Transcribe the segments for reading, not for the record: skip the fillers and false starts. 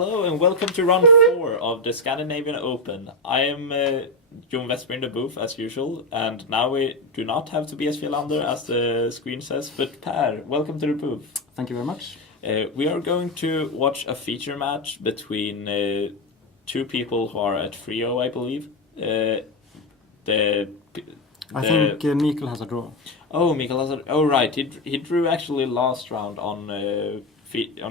Hello and welcome to round 4 of the Scandinavian Open. I am Jon Westberg in the booth as usual, and now we do not have Tobias Fjellander as the screen says, but Per, welcome to the booth. Thank you very much. We are going to watch a feature match between two people who are at 3-0, I believe. I think Mikael has a draw. Oh, Mikael has a... Oh, right. He drew actually last round on the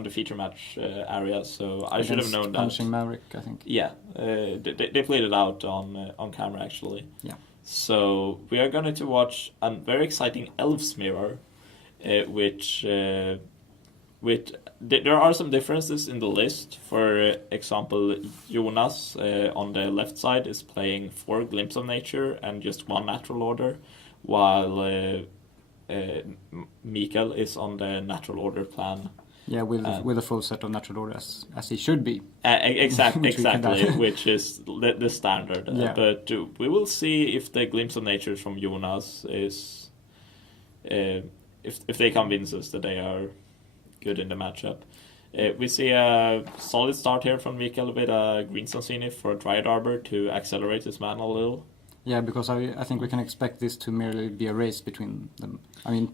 feature match area, so I should have known that. Punching Maverick, I think. Yeah, they played it out on camera actually. Yeah. So we are going to watch a very exciting Elves mirror, which there are some differences in the list. For example, Jonas on the left side is playing 4 Glimpse of Nature and just 1 Natural Order, while Mikael is on the Natural Order plan. Yeah, with a full set of Natural Order as he should be. Exactly, which is the standard. Yeah. But we will see if the Glimpse of Nature from Jonas is if they convince us that they are good in the matchup. We see a solid start here from Mikael with a Green Zenith for a Dryad Arbor to accelerate his mana a little. Yeah, because I think we can expect this to merely be a race between them. I mean,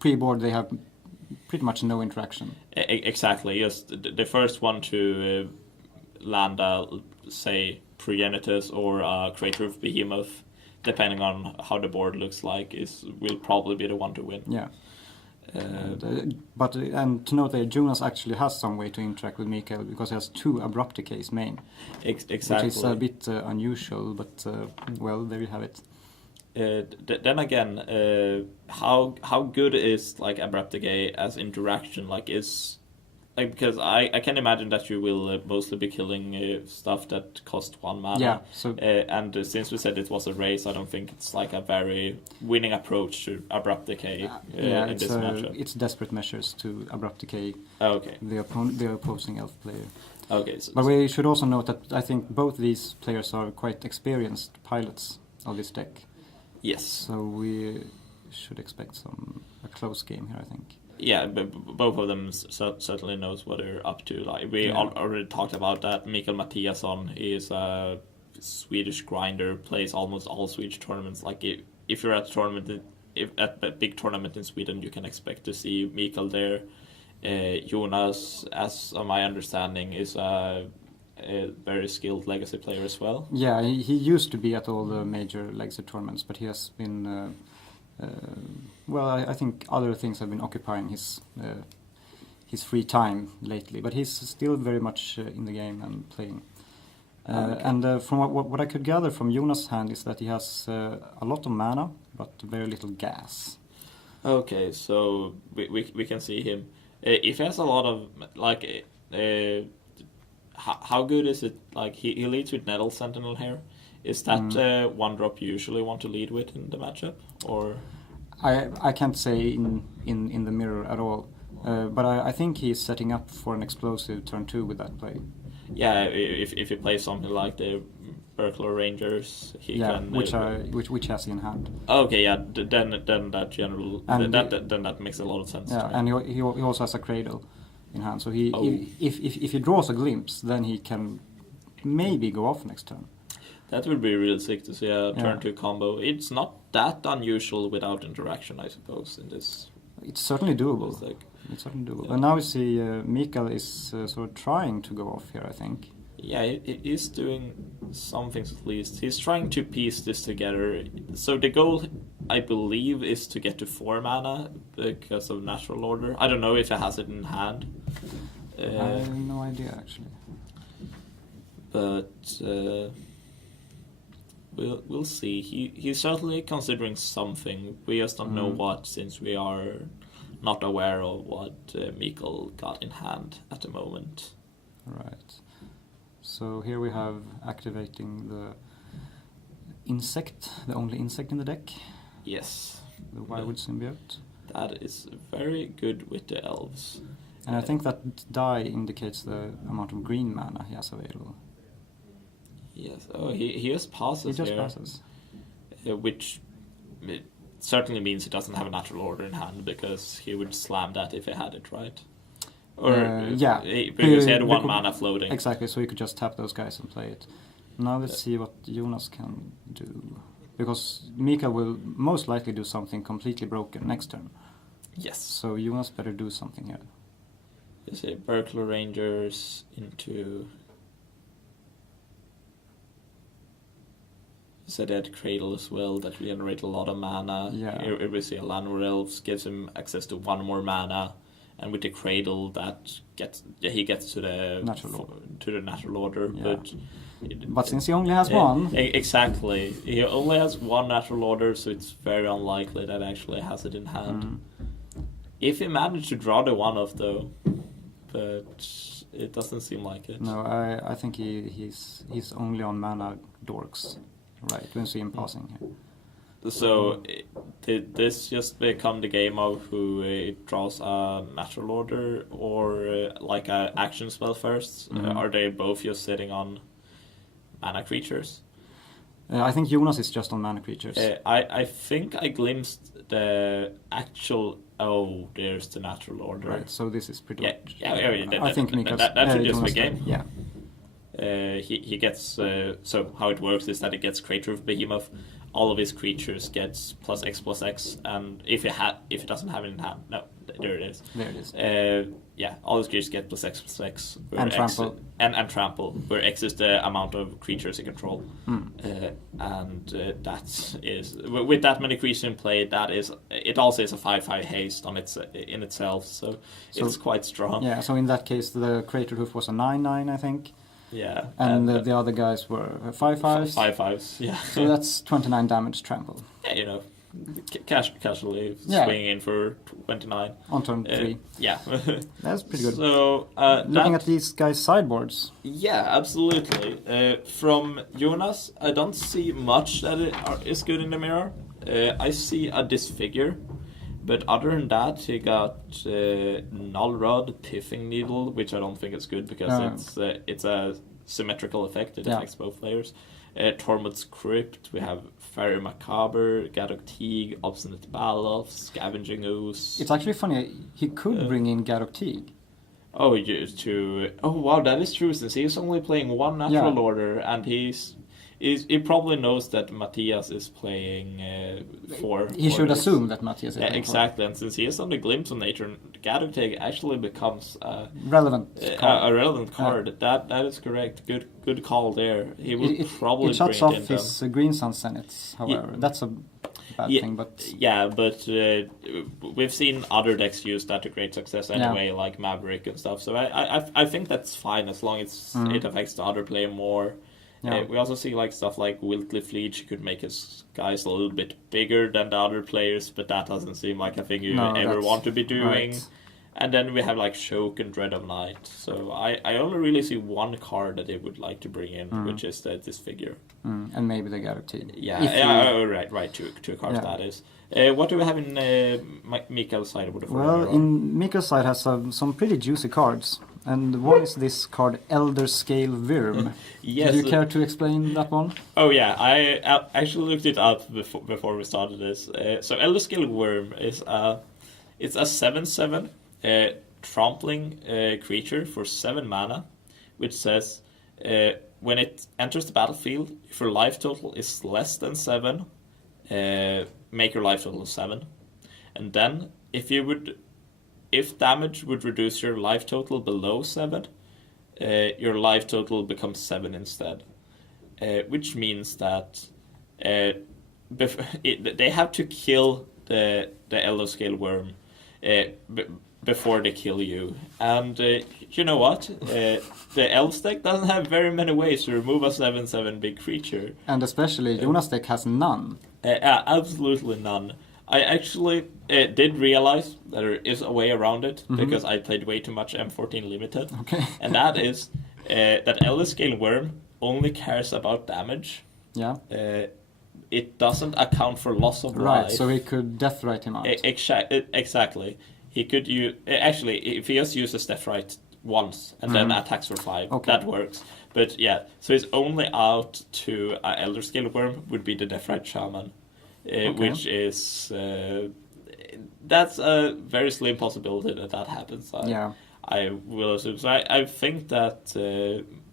pre-board they have pretty much no interaction. Exactly, just the first one to land a, say, Progenitus or a Crater of Behemoth, depending on how the board looks like, will probably be the one to win. Yeah. But to note that Jonas actually has some way to interact with Mikael because he has 2 Abrupt Decays main. Exactly. Which is a bit unusual, but well, there you have it. Then again, how good is like Abrupt Decay as interaction? Because I can imagine that you will mostly be killing stuff that cost 1 mana. Yeah. So and since we said it was a race, I don't think it's like a very winning approach to Abrupt Decay in this matchup. It's desperate measures to Abrupt Decay. Okay. The opposing elf player. Okay. But we should also note that I think both these players are quite experienced pilots of this deck. Yes. So we should expect a close game here, I think. Yeah, but both of them certainly knows what they're up to. Like we already talked about that. Mikael Mathiasson is a Swedish grinder, plays almost all Swedish tournaments. Like if you're at a tournament, at a big tournament in Sweden, you can expect to see Mikael there. Jonas, as my understanding, is a very skilled legacy player as well. Yeah, he used to be at all the major legacy tournaments, but he has been. I think other things have been occupying his free time lately, but he's still very much in the game and playing. Okay. And from what I could gather from Jonas' hand is that he has a lot of mana, but very little gas. Okay, so we can see him. If he has a lot of how good is it? Like he leads with Nettle Sentinel here. Is that 1 drop you usually want to lead with in the matchup, or? I can't say in the mirror at all, but I think he's setting up for an explosive turn 2 with that play. Yeah, if he plays something like the Burglar Rangers, he can. Which has he in hand. Okay, yeah, then that general then that makes a lot of sense. Yeah, and he also has a Cradle in hand, so if he draws a Glimpse, then he can maybe go off next turn. That would be really sick to see a turn 2 combo. It's not that unusual without interaction, I suppose, in this. It's certainly doable. It's certainly doable. Yeah. And now we see Mikael is sort of trying to go off here, I think. Yeah, he is doing some things at least. He's trying to piece this together. So the goal, I believe, is to get to 4 mana because of Natural Order. I don't know if he has it in hand. I have no idea, actually. But... We'll see. He's certainly considering something. We just don't know what, since we are not aware of what Mikael got in hand at the moment. Right. So here we have activating the insect, the only insect in the deck. Yes. The Wirewood Symbiote. That is very good with the elves. And I think that die indicates the amount of green mana he has available. Yes. Oh, he just passes. He just passes. Which certainly means he doesn't have a Natural Order in hand, because he would slam that if he had it, right? Or yeah, because he had one mana floating. Exactly, so you could just tap those guys and play it. Now let's see what Jonas can do. Because Mikael will most likely do something completely broken next turn. Yes. So Jonas better do something here. You say Burglar Rangers into... You said they had Cradle as well, that will generate a lot of mana. Yeah. Here we see a land where Elves gives him access to one more mana. And with the Cradle, he gets to the natural order. Yeah. But But since he only has one... Exactly. He only has one natural order, so it's very unlikely that actually has it in hand. If he managed to draw the one-off, though, but it doesn't seem like it. No, I think he's only on mana dorks, right? When see him passing here. So did this just become the game of who draws a natural order or like a action spell first? Are they both just sitting on mana creatures? I think Jonas is just on mana creatures. I think I glimpsed the actual... Oh, there's the natural order. Right, so this is pretty much... I think that should just be game. Yeah. He gets... so how it works is that he gets Creature of Behemoth. All of his creatures gets +X/+X, and if it doesn't have it in hand... No, there it is. There it is. All his creatures get +X/+X. And trample. And trample, where X is the amount of creatures he control. That is... With that many creatures in play, that is... It also is a 5/5 haste in itself, so it's quite strong. Yeah, so in that case, the Crater Hoof was a 9/9, I think. Yeah. And the other guys were 5/5s. 5/5s, yeah. So that's 29 damage trample. Yeah, casually swinging in for 29. On turn 3. Yeah. That's pretty good. So, looking at these guys' sideboards. Yeah, absolutely. From Jonas, I don't see much that is good in the mirror. I see a Disfigure. But other than that, he got Null Rod, Pithing Needle, which I don't think is good because it's a symmetrical effect. It affects both players. Tormod's Crypt, we have Fairy Macabre, Gadok Teague, Obstinate Baloth, Scavenging Ooze. It's actually funny, he could bring in Gadok Teague. Oh, wow, that is true, since he's only playing one natural order, and he probably knows that Mathias is playing 4. He should assume that Mathias is playing 4. Exactly, and since he is on the Glimpse of Nature, Gadok Teague actually becomes a relevant card. Yeah. That is correct. Good call there. He will probably it shuts bring off his Green Sun Senates, however. That's a bad thing, but... Yeah, but we've seen other decks use that to great success anyway, like Maverick and stuff, so I think that's fine as long as it affects the other player more. Yeah. We also see stuff like Wiltliff Leech could make his guys a little bit bigger than the other players, but that doesn't seem like a thing you ever want to be doing. Right. And then we have Choke and Dread of Night. So I only really see one card that they would like to bring in, which is this figure. And maybe the Gadok Teague. Right. Two cards that is. What do we have in Mikael's side? In Mikael's side has some pretty juicy cards. And one is this card, Elder Scale Wyrm. Yes. Do you care to explain that one? Oh yeah, I actually looked it up before we started this. So Elder Scale Wyrm is it's a 7/7 trampling creature for 7 mana, which says when it enters the battlefield, if your life total is less than 7, make your life total 7, and then if damage would reduce your life total below 7, your life total becomes 7 instead. Which means that they have to kill the Elder Scale Wyrm before they kill you. And you know what? The Elves deck doesn't have very many ways to remove a 7/7 big creature. And especially Jonas deck has none. Absolutely none. I actually did realize that there is a way around it, because I played way too much M14 Limited. Okay. And that is that Elder Scale Wyrm only cares about damage. Yeah. It doesn't account for loss of life. Right, so he could Deathrite him out. Exactly. He could use... Actually, if he just uses Deathrite once and then attacks for 5, that works. But yeah, so his only out to Elder Scale Wyrm would be the Deathrite Shaman. Which is... that's a very slim possibility that happens. I will assume. So I think that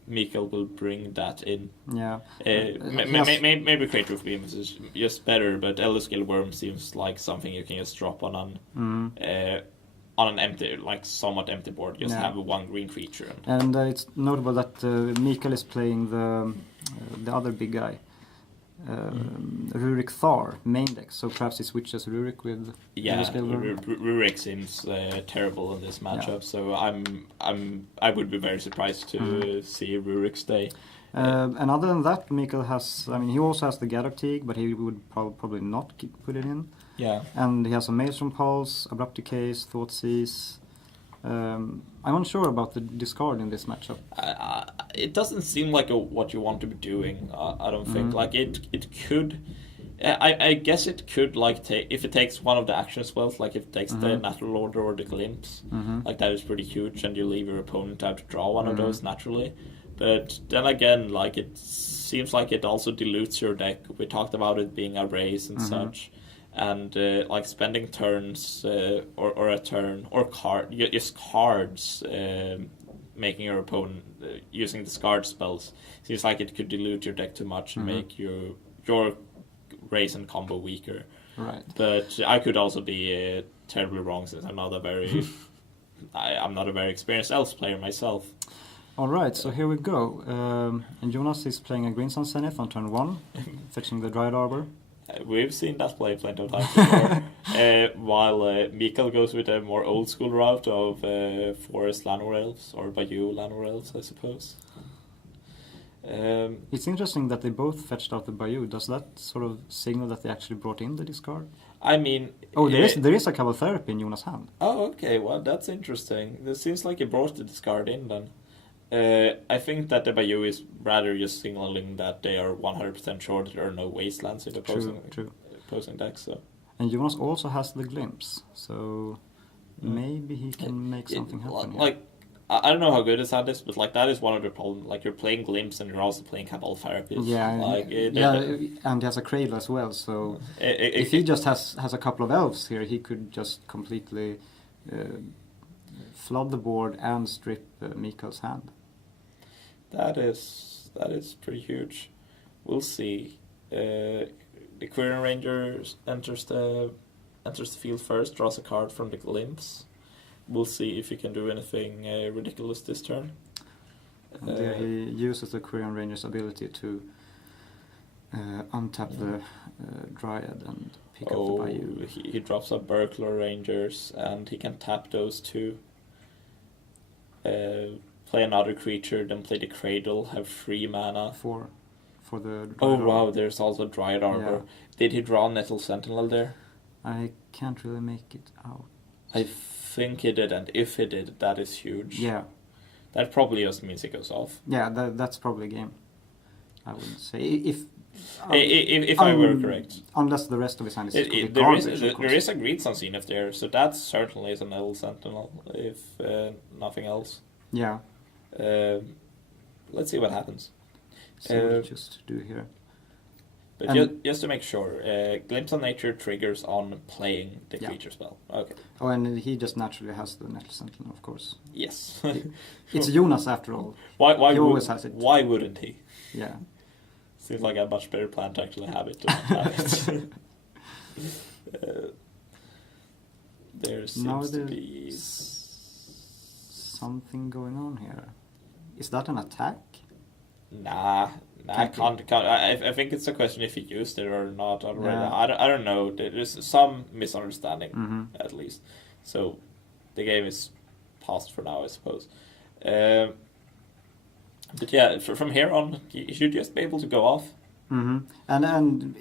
Mikael will bring that in. Yeah. Maybe Creator of Beams is just better, but Elder Skill Worm seems like something you can just drop on an empty, like somewhat empty board. Just have one green creature. And it's notable that Mikael is playing the other big guy. Rurik Thar main deck, so perhaps he switches Rurik with Rurik seems terrible in this matchup, so I would be very surprised to see Rurik stay. And other than that, Mikael has, I mean, he also has the Gadoctig, but he would probably not put it in. Yeah. And he has a Maelstrom Pulse, Abrupt Decays, Thoughtseize. I'm unsure about the discard in this matchup. It doesn't seem like what you want to be doing. I don't think. Like it could. I guess it could like take if it takes one of the action spells, like if it takes the Natural Order or the Glimpse, like that is pretty huge, and you leave your opponent out to draw one of those naturally. But then again, like it seems like it also dilutes your deck. We talked about it being a race and such. And like spending turns or a turn or just cards, making your opponent using discard spells seems like it could dilute your deck too much and make your race and combo weaker. Right. But I could also be terribly wrong since I'm not a very I'm not a very experienced Elves player myself. All right, so here we go. And Jonas is playing a Green Sun Zenith on turn 1, fetching the Dryad Arbor. We've seen that play plenty of times before. While Mikael goes with a more old school route of Forest Llanowar Elves, or Bayou Llanowar Elves, I suppose. It's interesting that they both fetched out the Bayou. Does that sort of signal that they actually brought in the discard? I mean... Oh, there is a Cabal Therapy in Jonas' hand. Oh, okay, well, that's interesting. It seems like he brought the discard in then. I think that the Bayou is rather just signaling that they are 100% sure that there are no wastelands in the opposing deck. So. And Jonas also has the Glimpse, so maybe he can make something happen here. Like, I don't know how good his hand is, but like that is one of the problems. Like you're playing Glimpse and you're also playing Cabal Therapies. And he has a Cradle as well, so if he just has a couple of Elves here, he could just completely flood the board and strip Mikael's hand. That is pretty huge. We'll see. The Quirion Ranger enters the field first, draws a card from the Glimpse. We'll see if he can do anything ridiculous this turn. He uses the Quirion Ranger's ability to untap the Dryad and pick up the Bayou. He drops up Burglar Rangers, and he can tap those two. Play another creature, then play the Cradle, have 3 mana. For the Dryad Arbor. There's also Dryad Arbor. Yeah. Did he draw Nettle Sentinel there? I can't really make it out. I think he did, and if he did, that is huge. Yeah. That probably just means it goes off. Yeah, that's probably a game, I would say. If I were correct. Unless the rest of his hand is there is a Green Sun Zenith there, so that certainly is an Nettle Sentinel, if nothing else. Yeah. Let's see what happens. So just do here. But just to make sure, Glimpse of Nature triggers on playing the creature spell. Okay. Oh, and he just naturally has the Nettle Sentinel, of course. Yes. It's Jonas after all. He always has it. Why wouldn't he? Yeah. Seems like a much better plan to actually have it. Have it. There seems to be something going on here. Is that an attack? Nah, I can't. I think it's a question if he used it or not already. Yeah. I don't know. There's some misunderstanding, at least. So the game is paused for now, I suppose. But yeah, from here on, he should just be able to go off. And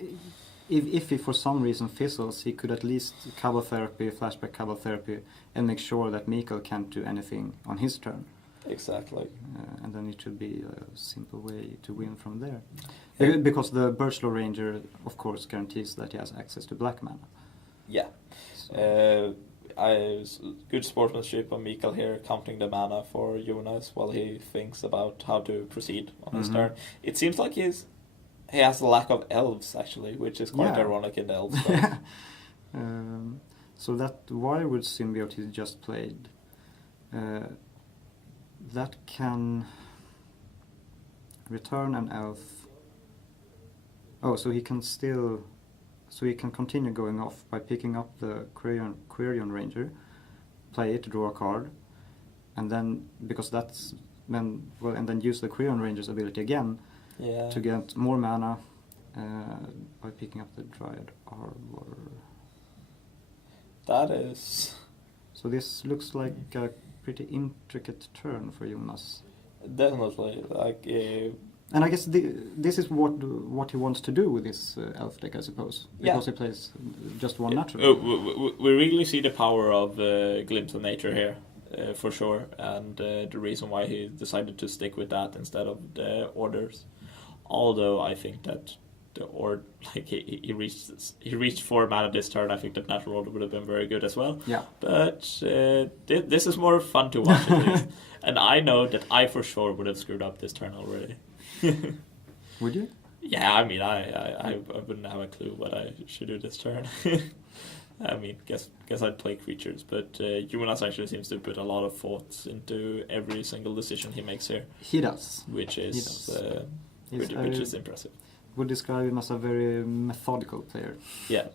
if he for some reason fizzles, he could at least Cabal Therapy, flashback Cabal Therapy, and make sure that Mikael can't do anything on his turn. Exactly. And then it should be a simple way to win from there. Because the Birchlow Ranger, of course, guarantees that he has access to black mana. Yeah. So. Good sportsmanship on Mikael here, counting the mana for Jonas while he thinks about how to proceed on his turn. It seems like he has a lack of Elves, actually, which is quite ironic in the Elves. So that why would Symbiote he just played that can return an elf. Oh, so he can continue going off by picking up the Quirion Ranger, play it, draw a card, and then and then use the Quirion Ranger's ability again to get more mana by picking up the Dryad Arbor. That is... So this looks like a pretty intricate turn for Jonas. Definitely, and I guess this is what he wants to do with this elf deck, I suppose, because he plays just one natural. We really see the power of Glimpse of Nature here, for sure, and the reason why he decided to stick with that instead of the orders. Although I think that he reached 4 mana this turn. I think that natural order would have been very good as well. Yeah. But this is more fun to watch at least. And I know that I for sure would have screwed up this turn already. Would you? Yeah, I mean, I wouldn't have a clue what I should do this turn. I mean, guess I'd play creatures, but Jonas actually seems to put a lot of thoughts into every single decision he makes here. He does. Which is impressive. Would describe him as a very methodical player. Yeah.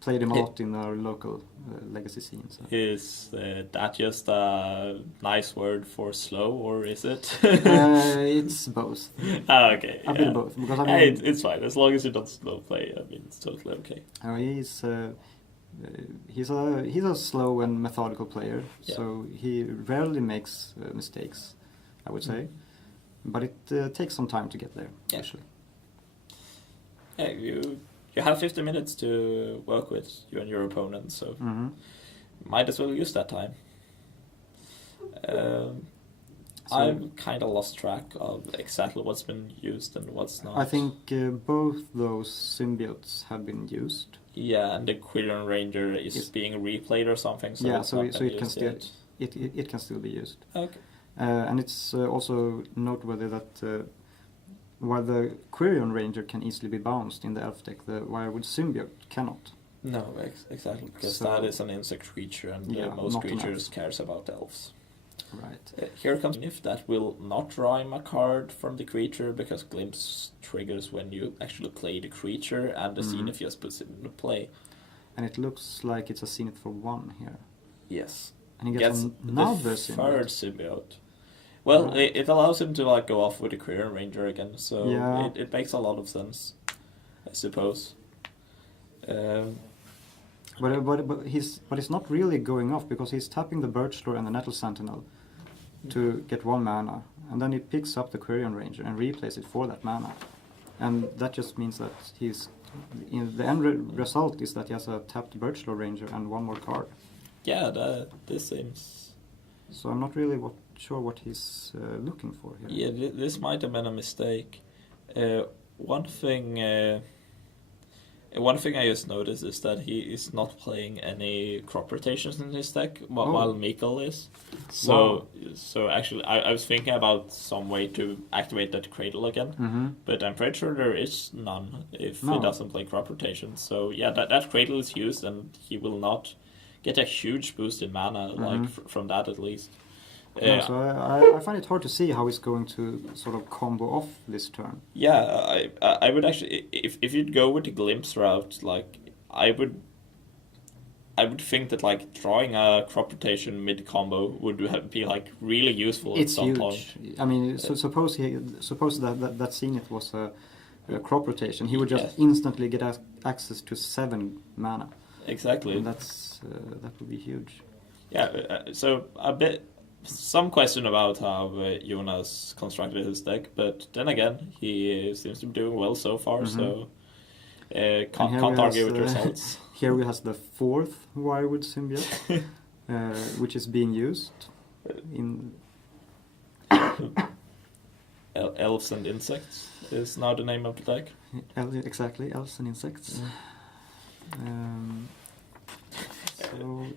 Played him out in our local legacy scene. So. Is that just a nice word for slow, or is it? It's both. Okay. A bit of both. Because I mean, it's fine as long as you don't slow play. I mean, it's totally okay. He's a slow and methodical player, so he rarely makes mistakes, I would say. But it takes some time to get there, usually. Yeah, you have 50 minutes to work with, you and your opponent, so might as well use that time. I've kind of lost track of exactly what's been used and what's not. I think both those symbiotes have been used. Yeah, and the Quirion Ranger is being replayed or something. So yeah, so it can still it can still be used. Okay. And it's also noteworthy that while the Quirion Ranger can easily be bounced in the elf deck, the Wirewood Symbiote cannot. No, exactly, because that is an insect creature, and most creatures cares about elves. Right. Here comes if that will not draw him a card from the creature, because Glimpse triggers when you actually play the creature, and the Zenith just puts it into play. And it looks like it's a Zenith for 1 here. Yes. And he gets another the third symbiote. Well, it allows him to go off with the Quirion Ranger again, so it makes a lot of sense, I suppose. But he's not really going off, because he's tapping the Birchlore and the Nettle Sentinel to get 1 mana, and then he picks up the Quirion Ranger and replays it for that mana, and that just means that the end result is that he has a tapped Birchlore Ranger and 1 more card. Yeah, this seems. So I'm not really sure what he's looking for here. Yeah, this might have been a mistake. One thing I just noticed is that he is not playing any crop rotations in his deck, while Mikael is. So actually, I was thinking about some way to activate that Cradle again, but I'm pretty sure there is none if he doesn't play crop rotations. So yeah, that Cradle is used, and he will not get a huge boost in mana, from that at least. So I find it hard to see how he's going to sort of combo off this turn. Yeah, I would actually, if you'd go with the Glimpse route, I would think that drawing a crop rotation mid combo would be really useful at some point. I mean, so suppose that Zenith was a crop rotation, he would just instantly get access to 7 mana. Exactly. And that would be huge. Yeah, so some question about how Jonas constructed his deck, but then again, he seems to be doing well so far, so can't argue with results. Here we have the 4th Wirewood Symbiote, which is being used in... Elves and Insects is now the name of the deck. Exactly, Elves and Insects.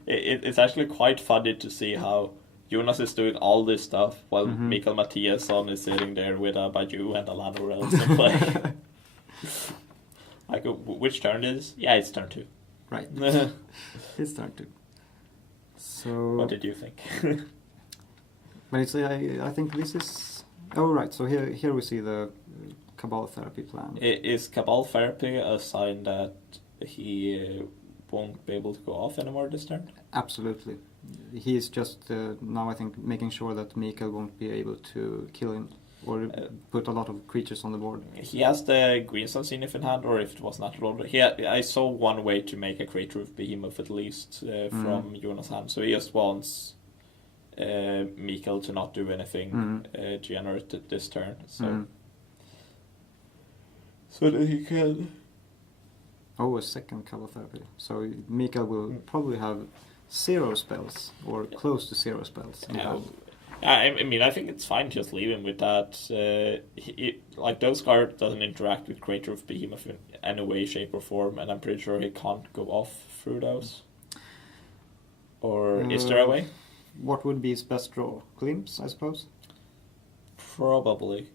It's actually quite funny to see how Jonas is doing all this stuff while Mikael Mathiasson is sitting there with a Baju and a Llanowar Elves in play. Which turn is? Yeah, it's turn 2. Right. It's turn 2. So. What did you think? But it's I think this is. Oh right. So here we see the Cabal Therapy plan. Is Cabal Therapy a sign that he won't be able to go off anymore this turn? Absolutely. He is just now I think making sure that Mikael won't be able to kill him or put a lot of creatures on the board. He has the Green Sun Zenith in hand, or if it was natural order. I saw one way to make a creature of Behemoth at least from Jonas' hand. So he just wants Mikael to not do anything generate this turn. So so that he can. Oh, a second Cabal Therapy. So Mikael will probably have 0 spells or close to 0 spells. I mean, I think it's fine just leave him with that. Like, those cards doesn't interact with Creator of Behemoth in any way, shape, or form, and I'm pretty sure he can't go off through those. Or is there a way? What would be his best draw? Glimpse, I suppose? Probably.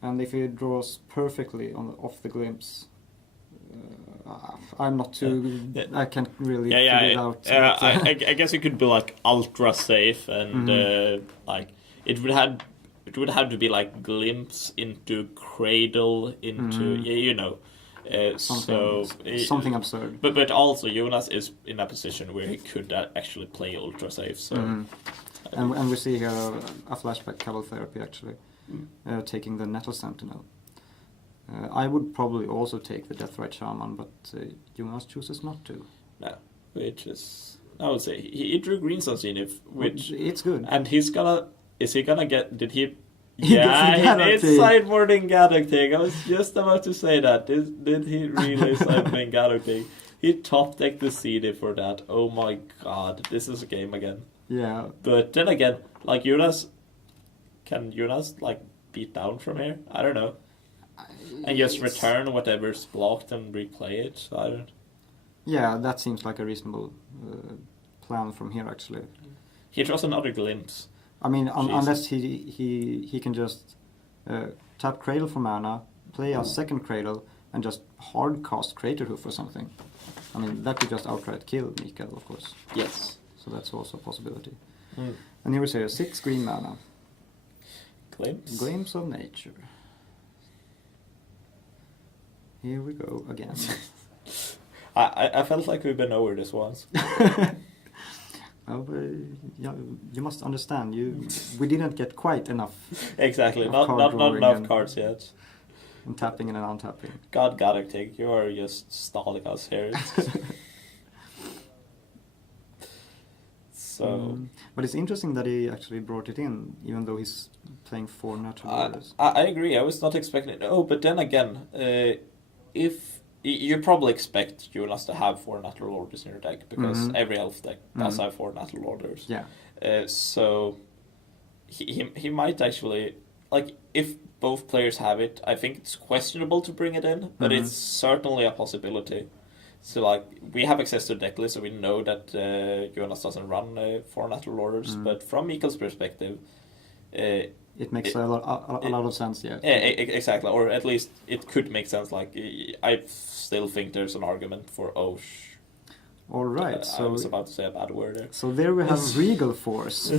And if he draws perfectly off the glimpse, I'm not too. I can't really figure it out. I guess it could be like ultra safe, and like it would have to be like glimpse into cradle into something absurd. But also Jonas is in a position where he could actually play ultra safe. So and we see here a flashback Cabal Therapy actually taking the Nettle Sentinel. I would probably also take the Deathrite Shaman, but Jonas chooses not to. No, which is, I would say, he drew Green Sun Zenith, which... It's good. And is he gonna get, did he... He Yeah, he did sideboarding Gadoctig. I was just about to say that. Did he really sideboarding Gadoctig? He top-decked the CD for that. Oh my god, this is a game again. Yeah. But then again, like can Jonas, like, beat down from here? I don't know. And just return whatever's blocked and replay it. So I don't. Yeah, that seems like a reasonable plan from here. Actually, he draws another glimpse. I mean, unless he can just tap Cradle for mana, play a second Cradle, and just hard cast Crater Hoof or something. I mean, that could just outright kill Mikael, of course. Yes. So that's also a possibility. And here we say 6 green mana. Glimpse of Nature. Here we go again. I felt like we've been over this once. Oh, yeah, you must understand. We didn't get quite enough. Exactly, not enough cards yet. And tapping and untapping. God, Gadoctig, you are just stalling us here. So. But it's interesting that he actually brought it in, even though he's playing 4 natural orders. I agree. I was not expecting it. Oh, but then again, if you probably expect Jonas to have 4 natural orders in your deck because every elf deck does have 4 natural orders. Yeah. So he might actually, like, if both players have it, I think it's questionable to bring it in, but it's certainly a possibility. So, like, we have access to the deck list, so we know that Jonas doesn't run 4 natural orders. But from Mikael's perspective, it makes a lot of sense, yeah. Exactly, or at least it could make sense. Like, I still think there's an argument for Osh. All right, so I was about to say a bad word there. So there we have Regal Force.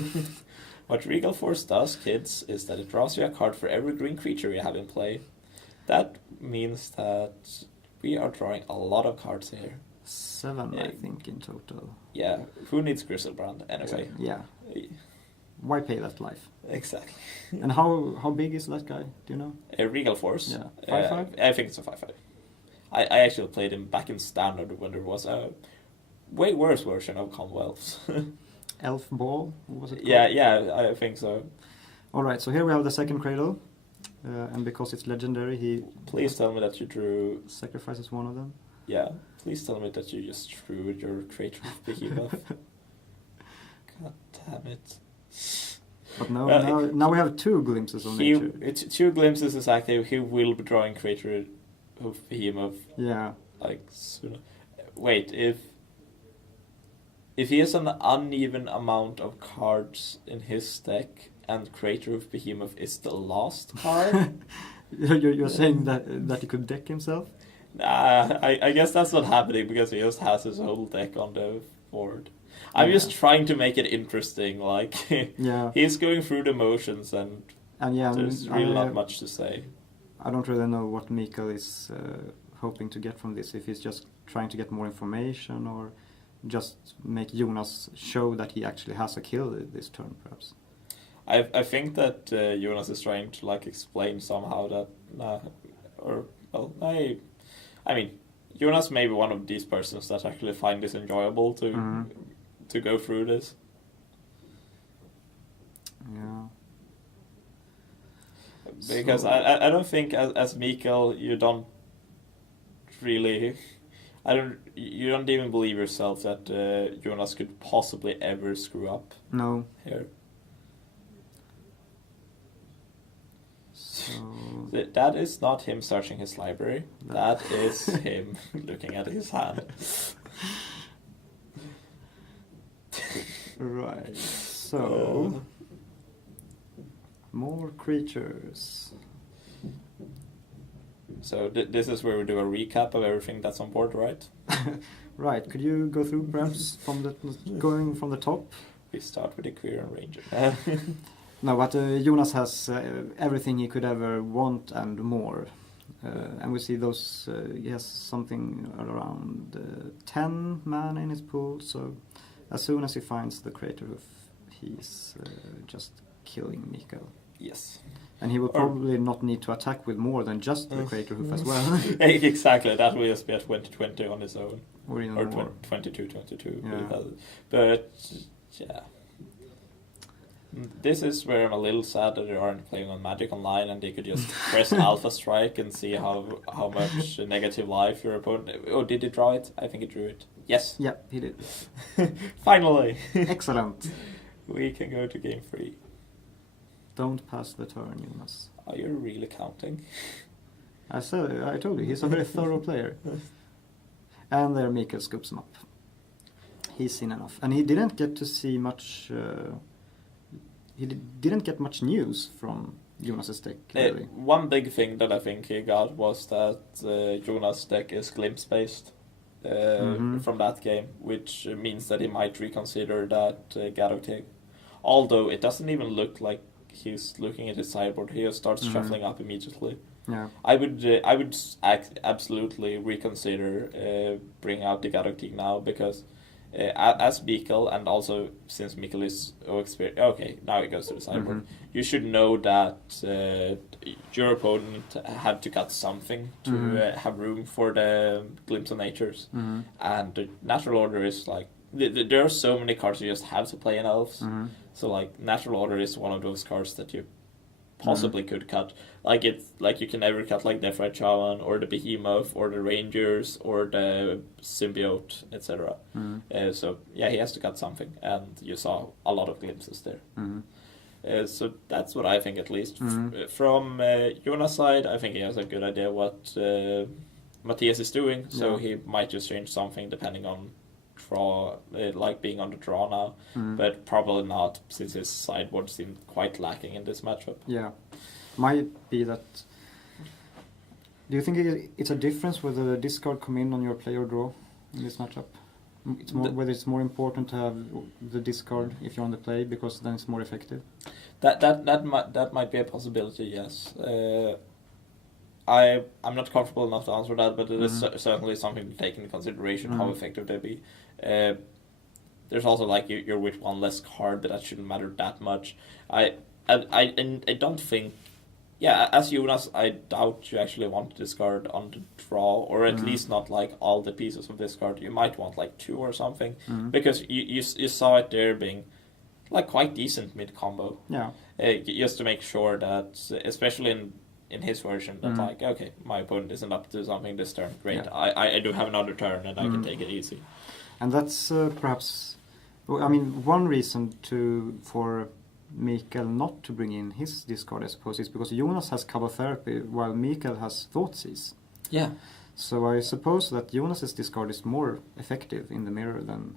What Regal Force does, kids, is that it draws you a card for every green creature you have in play. That means that we are drawing a lot of cards here. 7, I think, in total. Yeah, who needs Griselbrand anyway? Exactly. Yeah. Why pay that life? Exactly. And how big is that guy? Do you know? A Regal Force. Yeah. 5/5? I think it's a 5/5. I actually played him back in Standard when there was a way worse version of Commonwealths. Elf Ball? What was it called? Yeah, I think so. Alright, so here we have the second Cradle. And because it's legendary, he... Please tell me that you drew... Sacrifices one of them. Yeah, please tell me that you just drew your Creator of Behemoth. God damn it. But now we have 2 glimpses of nature. It's 2 glimpses is active. He will be drawing Creator of Behemoth. Yeah. Like, soon. Wait, if he has an uneven amount of cards in his deck and Creator of Behemoth is the last card... You're saying that he could deck himself? Nah, I guess that's not happening because he just has his whole deck on the board. I'm just trying to make it interesting. Like, Yeah. he's going through the motions, and yeah, there's really not much to say. I don't really know what Mikael is hoping to get from this. If he's just trying to get more information, or just make Jonas show that he actually has a kill this turn, perhaps. I think that Jonas is trying to like explain somehow that, I mean, Jonas may be one of these persons that actually find this enjoyable to go through this. Yeah. Because I don't think as Mikael you don't really, you don't even believe yourself that Jonas could possibly ever screw up. No. Here. So that is not him searching his library. That is him looking at his hand. Right. So more creatures. So this is where we do a recap of everything that's on board, right? Right. Could you go through perhaps going from the top? We start with the queer and ranger. No, but Jonas has everything he could ever want and more. And we see those, he has something around 10 mana in his pool, so as soon as he finds the crater hoof, he's just killing Mikael. Yes. And he will probably not need to attack with more than just the crater hoof as well. Exactly, that will just be at 20-20 on his own. Or even more. 22-22. Yeah. But, yeah. This is where I'm a little sad that they aren't playing on Magic Online and they could just press Alpha Strike and see how much negative life your opponent... Oh, did he draw it? I think he drew it. Yes. Yeah, he did. Finally. Excellent. We can go to game 3. Don't pass the turn, Jonas. Are you really counting? I told you, he's a very thorough player. And there Mikael scoops him up. He's seen enough. And he didn't get to see much... didn't get much news from Jonas' deck, really. One big thing that I think he got was that Jonas' deck is glimpse-based from that game, which means that he might reconsider that Garrote. Although it doesn't even look like he's looking at his sideboard, he just starts shuffling up immediately. Yeah. I would absolutely reconsider bringing out the Garrote now, because as Mikael, and also since Mikael is experienced, okay, now it goes to the sideboard. You should know that your opponent had to cut something to have room for the Glimpse of Natures, and the natural order is like there are so many cards you just have to play in Elves. So like natural order is one of those cards that you possibly could cut. Like you can never cut like Lefvert Shaman or the Behemoth or the Rangers or the Symbiote, etc. So yeah, he has to cut something, and you saw a lot of glimpses there. So that's what I think, at least. From Jonas' side, I think he has a good idea what Mathias is doing, so he might just change something depending on draw, like being on the draw now, but probably not, since his sideboard seemed quite lacking in this matchup. Yeah, might be that. Do you think it's a difference whether the discard come in on your play or draw in this matchup? It's more whether it's more important to have the discard if you're on the play, because then it's more effective. That might be a possibility. Yes. I'm not comfortable enough to answer that, but it is certainly something to take into consideration, how effective they be. There's also like you're with one less card, but that shouldn't matter that much. I don't think. Yeah, as Jonas, I doubt you actually want to discard on the draw, or at least not like all the pieces of this card. You might want like 2 or something, because you saw it there being like quite decent mid combo. Yeah. Just to make sure that, especially in his version, that like, okay, my opponent isn't up to something this turn. Great, yeah. I do have another turn and I can take it easy. And that's perhaps, I mean, one reason for Mikael not to bring in his discard, I suppose, is because Jonas has Cabal Therapy while Mikael has Thoughtseize. Yeah. So I suppose that Jonas's discard is more effective in the mirror than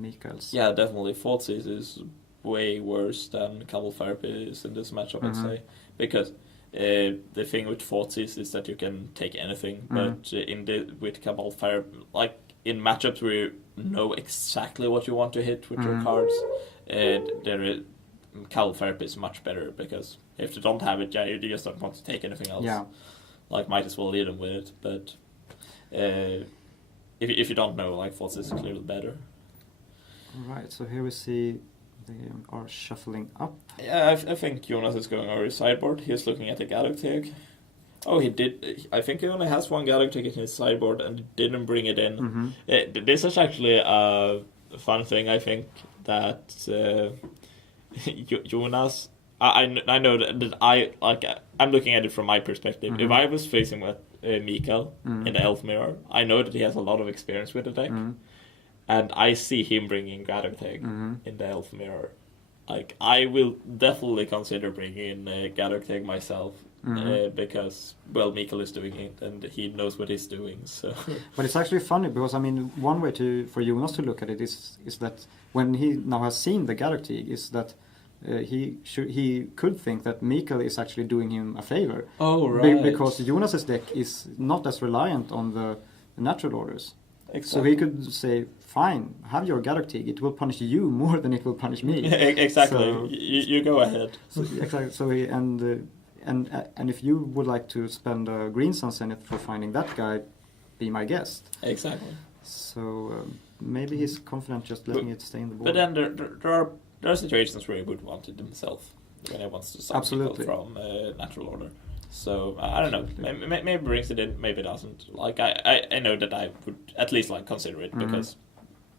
Mikael's. Yeah, definitely. Thoughtseize is way worse than Cabal Therapy is in this matchup, I'd say, because the thing with Thoughtseize is that you can take anything, but with Cabal Therapy, like in matchups where know exactly what you want to hit with your cards, Cal Therapy is much better, because if you don't have it, you just don't want to take anything else. Yeah. Like, might as well lead them with it. But if you don't know, like, Force is clearly better. Right, so here we see they are shuffling up. Yeah, I think Jonas is going over his sideboard. He's looking at the Galactic. Oh, he did. I think he only has one Galactic in his sideboard and didn't bring it in. This is actually a fun thing, I think, that Jonas... I know that I'm looking at it from my perspective. If I was facing with Mikael in the Elf Mirror, I know that he has a lot of experience with the deck. And I see him bringing Galactic in the Elf Mirror. Like, I will definitely consider bringing in Galactic myself. Because, well, Mikael is doing it and he knows what he's doing. So, but it's actually funny, because I mean, one way for Jonas to look at it is that when he now has seen the Galactic, is that he could think that Mikael is actually doing him a favor. Oh, right. Because Jonas's deck is not as reliant on the natural orders. Exactly. So he could say, fine, have your Galactic. It will punish you more than it will punish me. Exactly. So, you go ahead. So, exactly. So and if you would like to spend a green Sun Zenith for finding that guy, be my guest. Exactly. So maybe he's confident just letting it stay in the board. But then there are situations where he would want it himself when he wants to sign people from natural order. So I don't know. Maybe brings it in, maybe doesn't. Like I know that I would at least like consider it because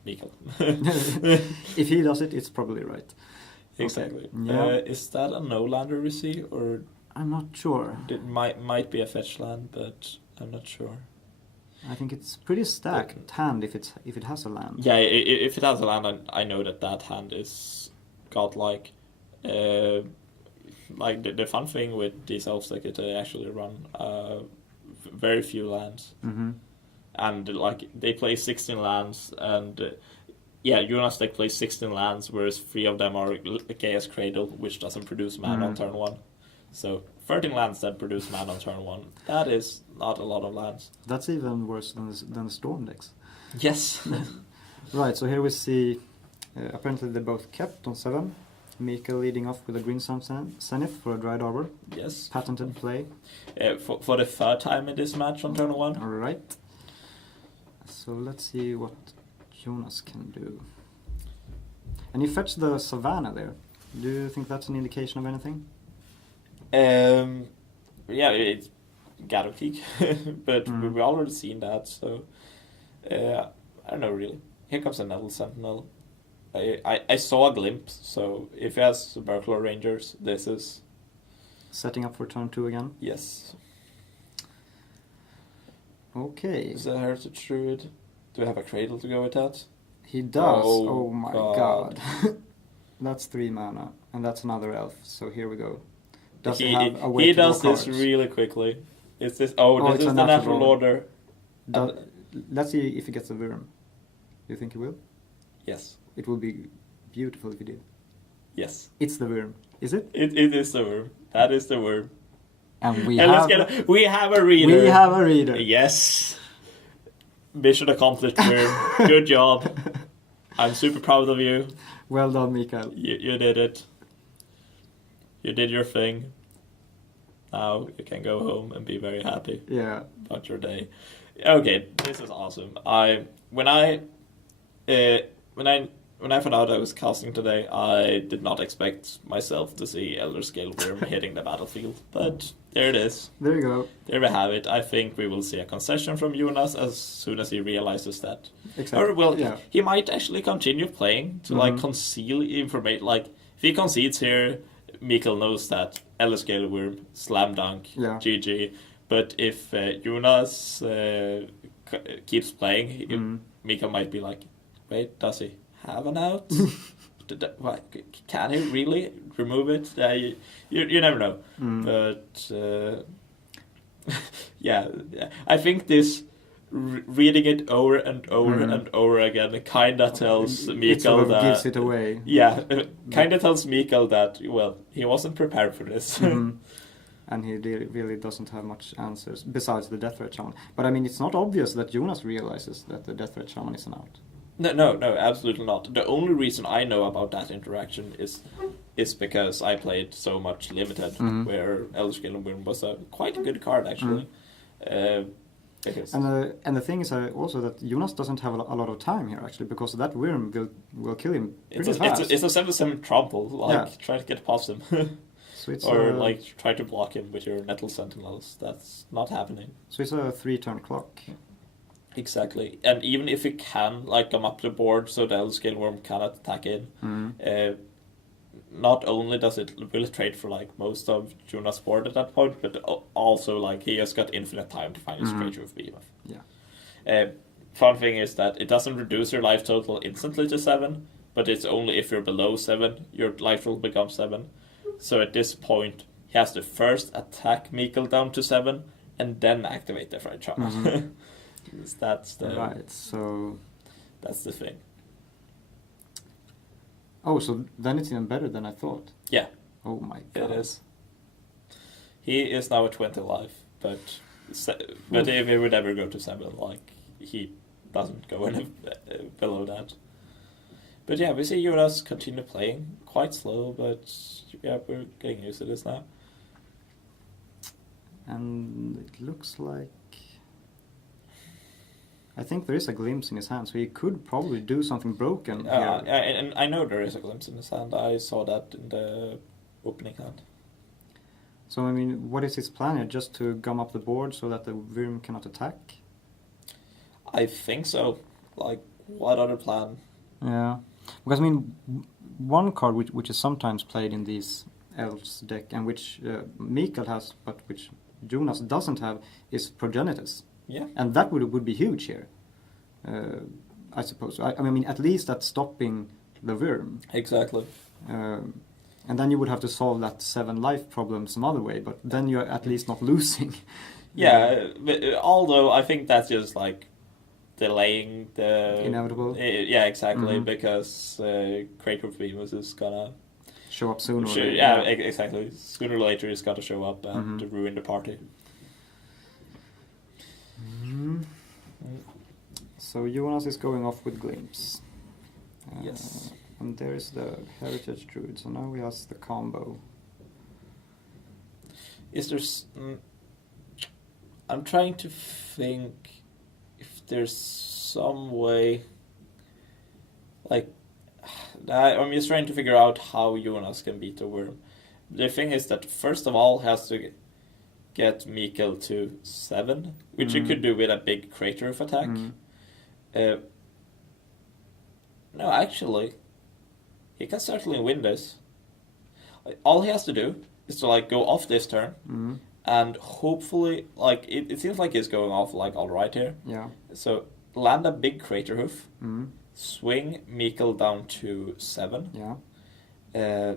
Mikael. If he does it, it's probably right. Exactly. Okay. Yeah. Is that a no lander we see, or I'm not sure. It might be a fetch land, but I'm not sure. I think it's pretty stacked hand if it has a land. Yeah, if it has a land, I know that hand is godlike. Like the fun thing with these elves, like they actually run very few lands, and like they play 16 lands, and Jonas deck plays 16 lands, whereas 3 of them are Chaos Cradle, which doesn't produce mana on turn 1. So 13 lands that produce mana on turn 1. That is not a lot of lands. That's even worse than the Storm decks. Yes. Right, so here we see apparently they both kept on 7. Mikael leading off with a green Sun Zenith for a Dried Arbor. Yes. Patented play. For the third time in this match on turn 1. Alright. So let's see what Jonas can do. And he fetched the Savannah there. Do you think that's an indication of anything? It's Galactic, but we've already seen that, so I don't know really. Here comes another Sentinel. I saw a glimpse, so if he has Burglar Rangers, this is... Setting up for turn 2 again? Yes. Okay. Is that Heritage Druid? Do we have a Cradle to go with that? He does. Oh my God. That's 3 mana, and that's another elf, so here we go. Does he have a way he to draw does this cards? really quickly. Is this? This is the natural order. Let's see if he gets a Worm. Do you think he will? Yes. It would be beautiful if he did. Yes. It's the Worm. Is it? It is the Worm. That is the Worm. And we have a reader. We have a reader. Yes. Mission accomplished, Worm. Good job. I'm super proud of you. Well done, Mikael. You did it. You did your thing. Now you can go home and be very happy. Yeah. About your day. Okay, this is awesome. When I found out I was casting today, I did not expect myself to see Elder Scale Worm hitting the battlefield, but there it is. There you go. There we have it. I think we will see a concession from Jonas as soon as he realizes that. Exactly. Or he might actually continue playing to conceal information. Like if he concedes here, Mikael knows that Elder Scale Worm, slam dunk, GG. But if Jonas keeps playing, Mikael might be like, wait, does he have an out? Can he really remove it? You never know. But I think this reading it over and over and over again kind of tells Mikael that gives it away. Yeah, kind of tells Mikael that he wasn't prepared for this. And he really doesn't have much answers besides the Death Threat Shaman. But I mean, it's not obvious that Jonas realizes that the Death Threat Shaman is an out. No, absolutely not. The only reason I know about that interaction is because I played so much limited, where Elves Guild was a quite a good card actually. Because And the thing is also that Jonas doesn't have a lot of time here actually, because that Wyrm will kill him pretty fast. it's a 7/7 trample. Like try to get past him, so it's or like try to block him with your Nettle Sentinels. That's not happening. So it's a 3-turn clock. Exactly, and even if it can like come up the board so the Elves Guild cannot attack in, not only will it trade for like most of Jonas' board at that point, but also like he has got infinite time to find his creature with behemoth. Yeah. Fun thing is that it doesn't reduce your life total instantly to 7, but it's only if you're below 7 your life total becomes 7. So at this point he has to first attack Mikael down to 7 and then activate the Fright Shaman. That's the right. So that's the thing. Oh, so then it's even better than I thought. Yeah. Oh my god. It is. He is now at 20 life, but if he would ever go to 7, like he doesn't go any below that. But yeah, we see Jonas continue playing quite slow, but yeah, we're getting used to this now. And it looks like I think there is a glimpse in his hand, so he could probably do something broken here. And I know there is a glimpse in his hand. I saw that in the opening hand. So, I mean, what is his plan here? Just to gum up the board so that the Wyrm cannot attack? I think so. Like, what other plan? Yeah. Because, I mean, one card which is sometimes played in these Elves deck, and which Mikael has, but which Jonas doesn't have, is Progenitus. Yeah. And that would be huge here, I suppose. I mean, at least that's stopping the Wyrm. Exactly. And then you would have to solve that 7 life problem some other way, but then you're at least not losing. Yeah, but, although I think that's just like delaying the... Inevitable. Yeah, exactly, because Creator of Behemoth is gonna... Show up sooner or later. Yeah, exactly. Sooner or later he's got to show up and ruin the party. So Jonas is going off with Glimpse. Yes. And there is the Heritage Druid, so now he has the combo. Is there... I'm trying to think if there's some way... Like... I'm just trying to figure out how Jonas can beat the Wyrm. The thing is that first of all he has to get Mikael to 7, which you could do with a big Crater of attack. No, actually, he can certainly win this. All he has to do is to like go off this turn, and hopefully, like it seems like he's going off like all right here. Yeah. So land a big Crater Hoof, swing Mikael down to 7. Yeah.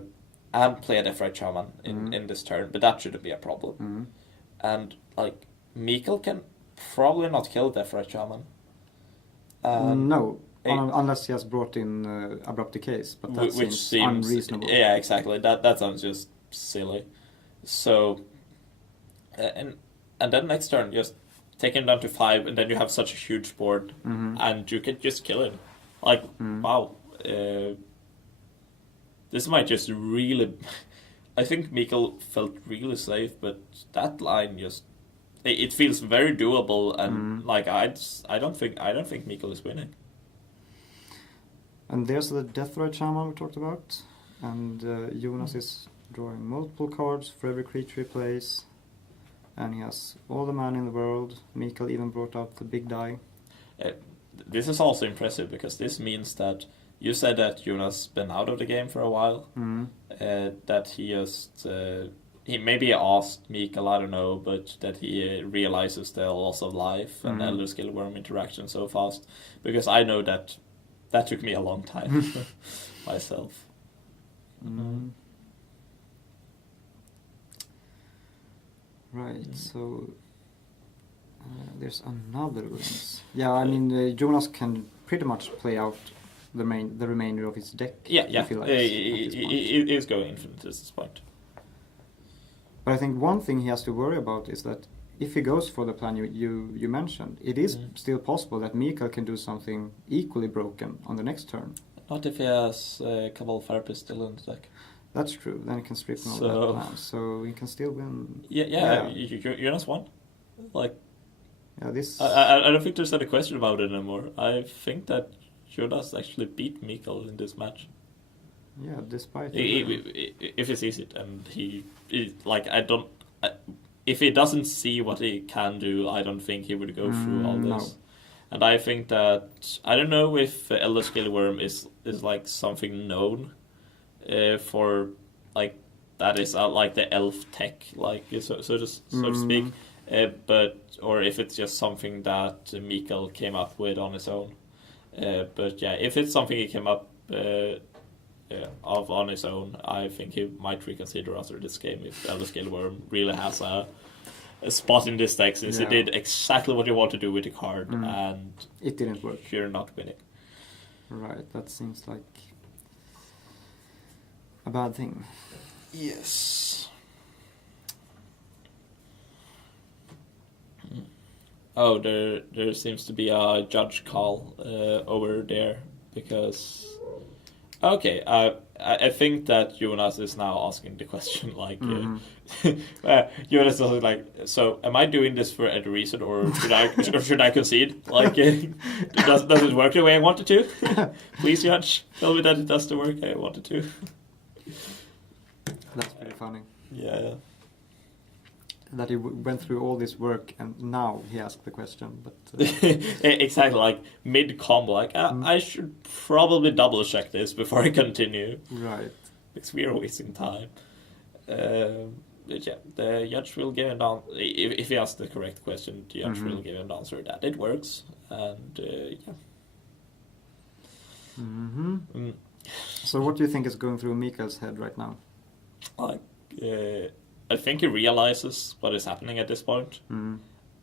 And play a Deathrite Shaman in this turn, but that shouldn't be a problem. And like Mikael can probably not kill Deathrite Shaman. No, unless he has brought in Abrupt Decays, but that seems unreasonable. Yeah, exactly. That sounds just silly. So, and then next turn, just take him down to 5, and then you have such a huge board, and you can just kill him. Like, wow. This might just really... I think Mikael felt really safe, but that line just... It feels very doable, and like I don't think Mikael is winning. And there's the Deathrite Shaman we talked about, and Jonas is drawing multiple cards for every creature he plays, and he has all the mana in the world. Mikael even brought out the big die. This is also impressive because this means that you said that Jonas been out of the game for a while. That he just he maybe asked Mikael, I don't know, but that he realizes the loss of life and Elder Skill Worm interaction so fast, because I know that took me a long time myself. Right, so there's another lens. Yeah, I mean Jonas can pretty much play out the remainder of his deck. Yeah. If he likes, He is going infinite at this point. But I think one thing he has to worry about is that if he goes for the plan you mentioned, it is still possible that Mikael can do something equally broken on the next turn. Not if he has Cabal Therapist still in the deck. That's true. Then he can strip him of that plan, so he can still win. Yeah. Jonas won. Like, yeah, this. I don't think there's any question about it anymore. I think that Jonas actually beat Mikael in this match. Yeah, despite if he sees it, and if he doesn't see what he can do, I don't think he would go through all this. No. And I think that I don't know if Elder Scaleworm is like something known for like that is like the elf tech, like so to speak, but or if it's just something that Mikael came up with on his own. But yeah, if it's something he came up of on his own, I think he might reconsider after this game if Elder Scaleworm really has a spot in this deck, since he did exactly what you want to do with the card, and it didn't work. You're not winning. Right, that seems like a bad thing. Yes. Oh, there seems to be a judge call over there, because okay, I think that Jonas is now asking the question, like, Jonas is like, so am I doing this for any reason, or should I concede? Like, does it work the way I wanted to? Please, judge, tell me that it does the work I wanted to. That's pretty funny. Yeah. That he went through all this work and now he asked the question, but exactly, like mid-combo, like I should probably double check this before I continue. Right. Because we are wasting time. But yeah, the judge will give an answer. If he asks the correct question, the judge will give an answer that it works, and yeah. So what do you think is going through Mikael's head right now? Like, I think he realizes what is happening at this point,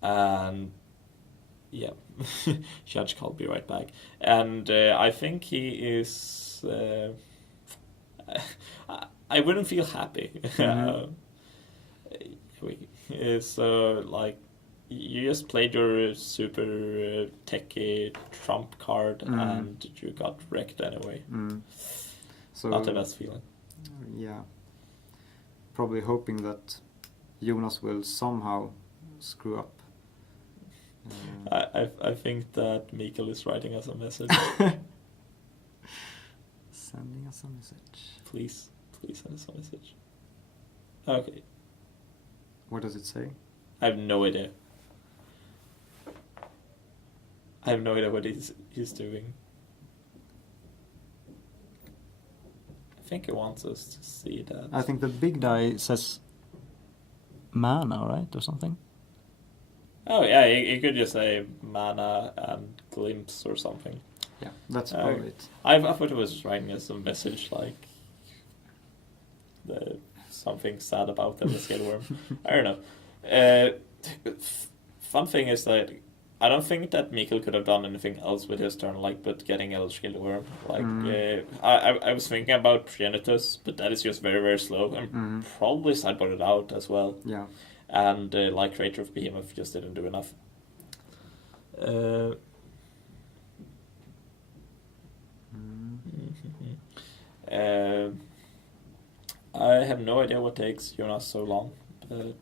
and yeah, judge call, be right back. And I think he is. I wouldn't feel happy. So like, you just played your super techy trump card and you got wrecked anyway. So not the best feeling. Yeah. Probably hoping that Jonas will somehow screw up. I think that Mikael is writing us a message. Sending us a message. Please send us a message. Okay. What does it say? I have no idea. I have no idea what he's doing. I think he wants us to see that. I think the big die says mana, right, or something. Oh yeah, he could just say mana and glimpse or something. Yeah, that's probably it. I thought it was writing us a message like something sad about the Scaleworm. I don't know. Fun thing is that I don't think that Mikael could have done anything else with his turn, like but getting Elder Scaleworm. Like I was thinking about Progenitus, but that is just very, very slow and probably sideboarded out as well. Yeah. And like Creator of Behemoth just didn't do enough. I have no idea what takes Jonas so long, but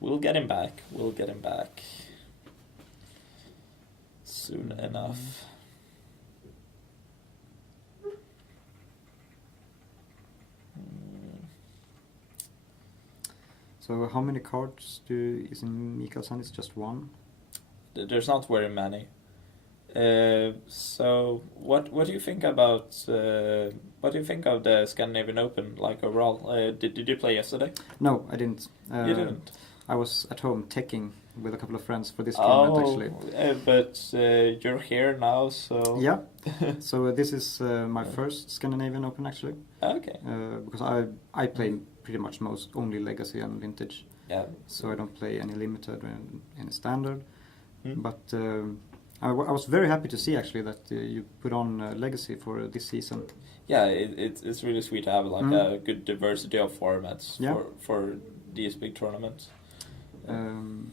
we'll get him back. We'll get him back soon enough. So how many cards is in Mikael's hand? It's just one? There's not very many. So what do you think about what do you think of the Scandinavian Open, like overall? Did you play yesterday? No, I didn't. You didn't? I was at home teching with a couple of friends for this tournament actually. But you're here now, so yeah. So this is my first Scandinavian Open actually. Okay. Because I play pretty much only Legacy and Vintage. Yeah. So I don't play any Limited or any Standard. But I was very happy to see actually that you put on Legacy for this season. Yeah, it's really sweet to have like a good diversity of formats for these big tournaments. And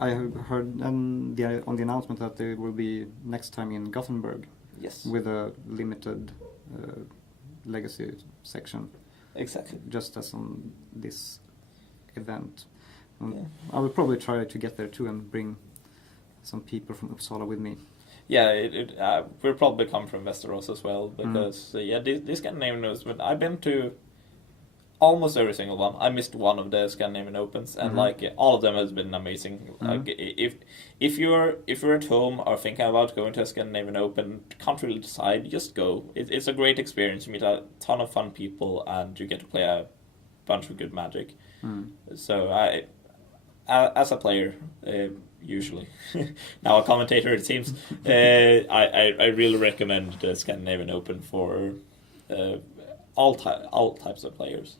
I have heard on the announcement that they will be next time in Gothenburg. Yes. With a limited legacy section. Exactly. Just as on this event. Yeah. I will probably try to get there too and bring some people from Uppsala with me. Yeah, it we'll probably come from Västerås as well, because this Scandinavian Opens, but I've been to almost every single one. I missed one of the Scandinavian Opens, and all of them has been amazing. Like if you're at home or thinking about going to a Scandinavian Open, can't really decide, just go. It's a great experience. You meet a ton of fun people, and you get to play a bunch of good Magic. So as a player, usually now a commentator, it seems, I really recommend the Scandinavian Open for all types of players.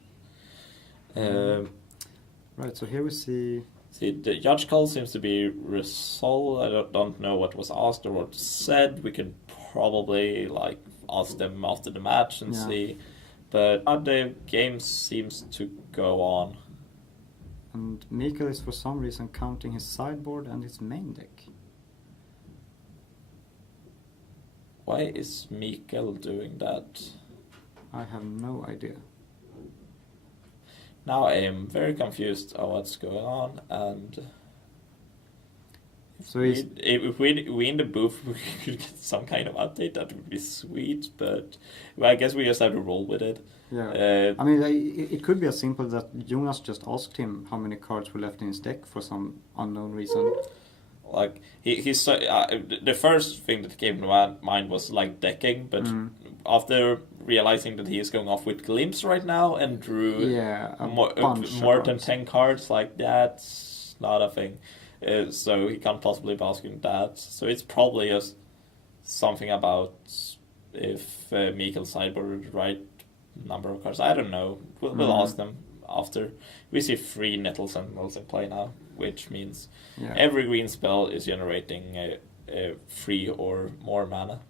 Right, so here we see the judge call seems to be resolved. I don't know what was asked or what was said. We could probably ask them after the match and see, but the game seems to go on. And Mikael is for some reason counting his sideboard and his main deck. Why is Mikael doing that? I have no idea. Now I am very confused of what's going on, and so if we in the booth we could get some kind of update, that would be sweet, but I guess we just have to roll with it. Yeah, I mean, it could be as simple that Jonas just asked him how many cards were left in his deck for some unknown reason. Like he's the first thing that came to my mind was decking, but after realizing that he is going off with Glimpse right now and drew more than 10 cards, that's not a thing. So he can't possibly be asking that. So it's probably just something about if Mikael's sideboard the right number of cards. I don't know. We'll ask them after. We see 3 Nettle Sentinels in play now, which means every green spell is generating 3 or more mana.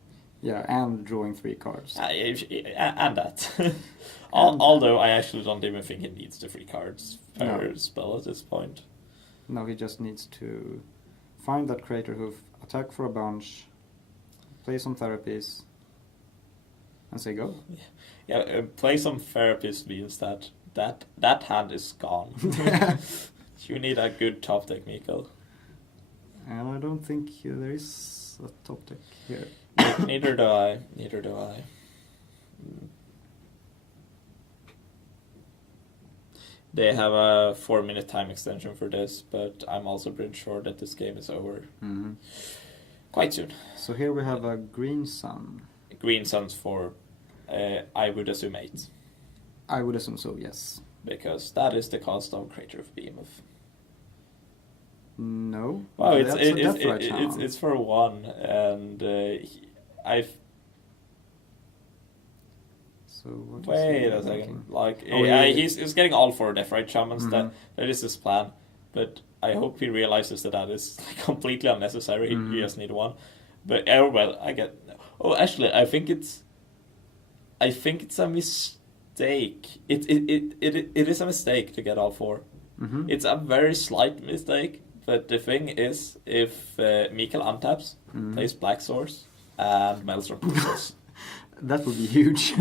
Yeah, and drawing 3 cards. And that. Although I actually don't even think he needs the 3 cards per spell at this point. No, he just needs to find that Crater Hoof, attack for a bunch, play some therapies, and say go. Yeah, play some therapies means that hand is gone. You need a good top deck, Mikael. And I don't think there is a top deck here. Neither do I. They have a 4-minute time extension for this, but I'm also pretty sure that this game is over quite soon. So here we have a green sun. Green suns for, I would assume 8. I would assume so, yes. Because that is the cost of Crater of Behemoth. No. Well, it's for 1, and I've. So what wait a second. He's getting all 4 Deathrite Shamans. That is his plan, but I hope he realizes that is completely unnecessary. You just need 1. But I get. Oh, actually, I think it's a mistake. It is a mistake to get all 4. It's a very slight mistake. But the thing is, if Mikael untaps, plays Black Source, and Maelstrom Pulses. That would be huge.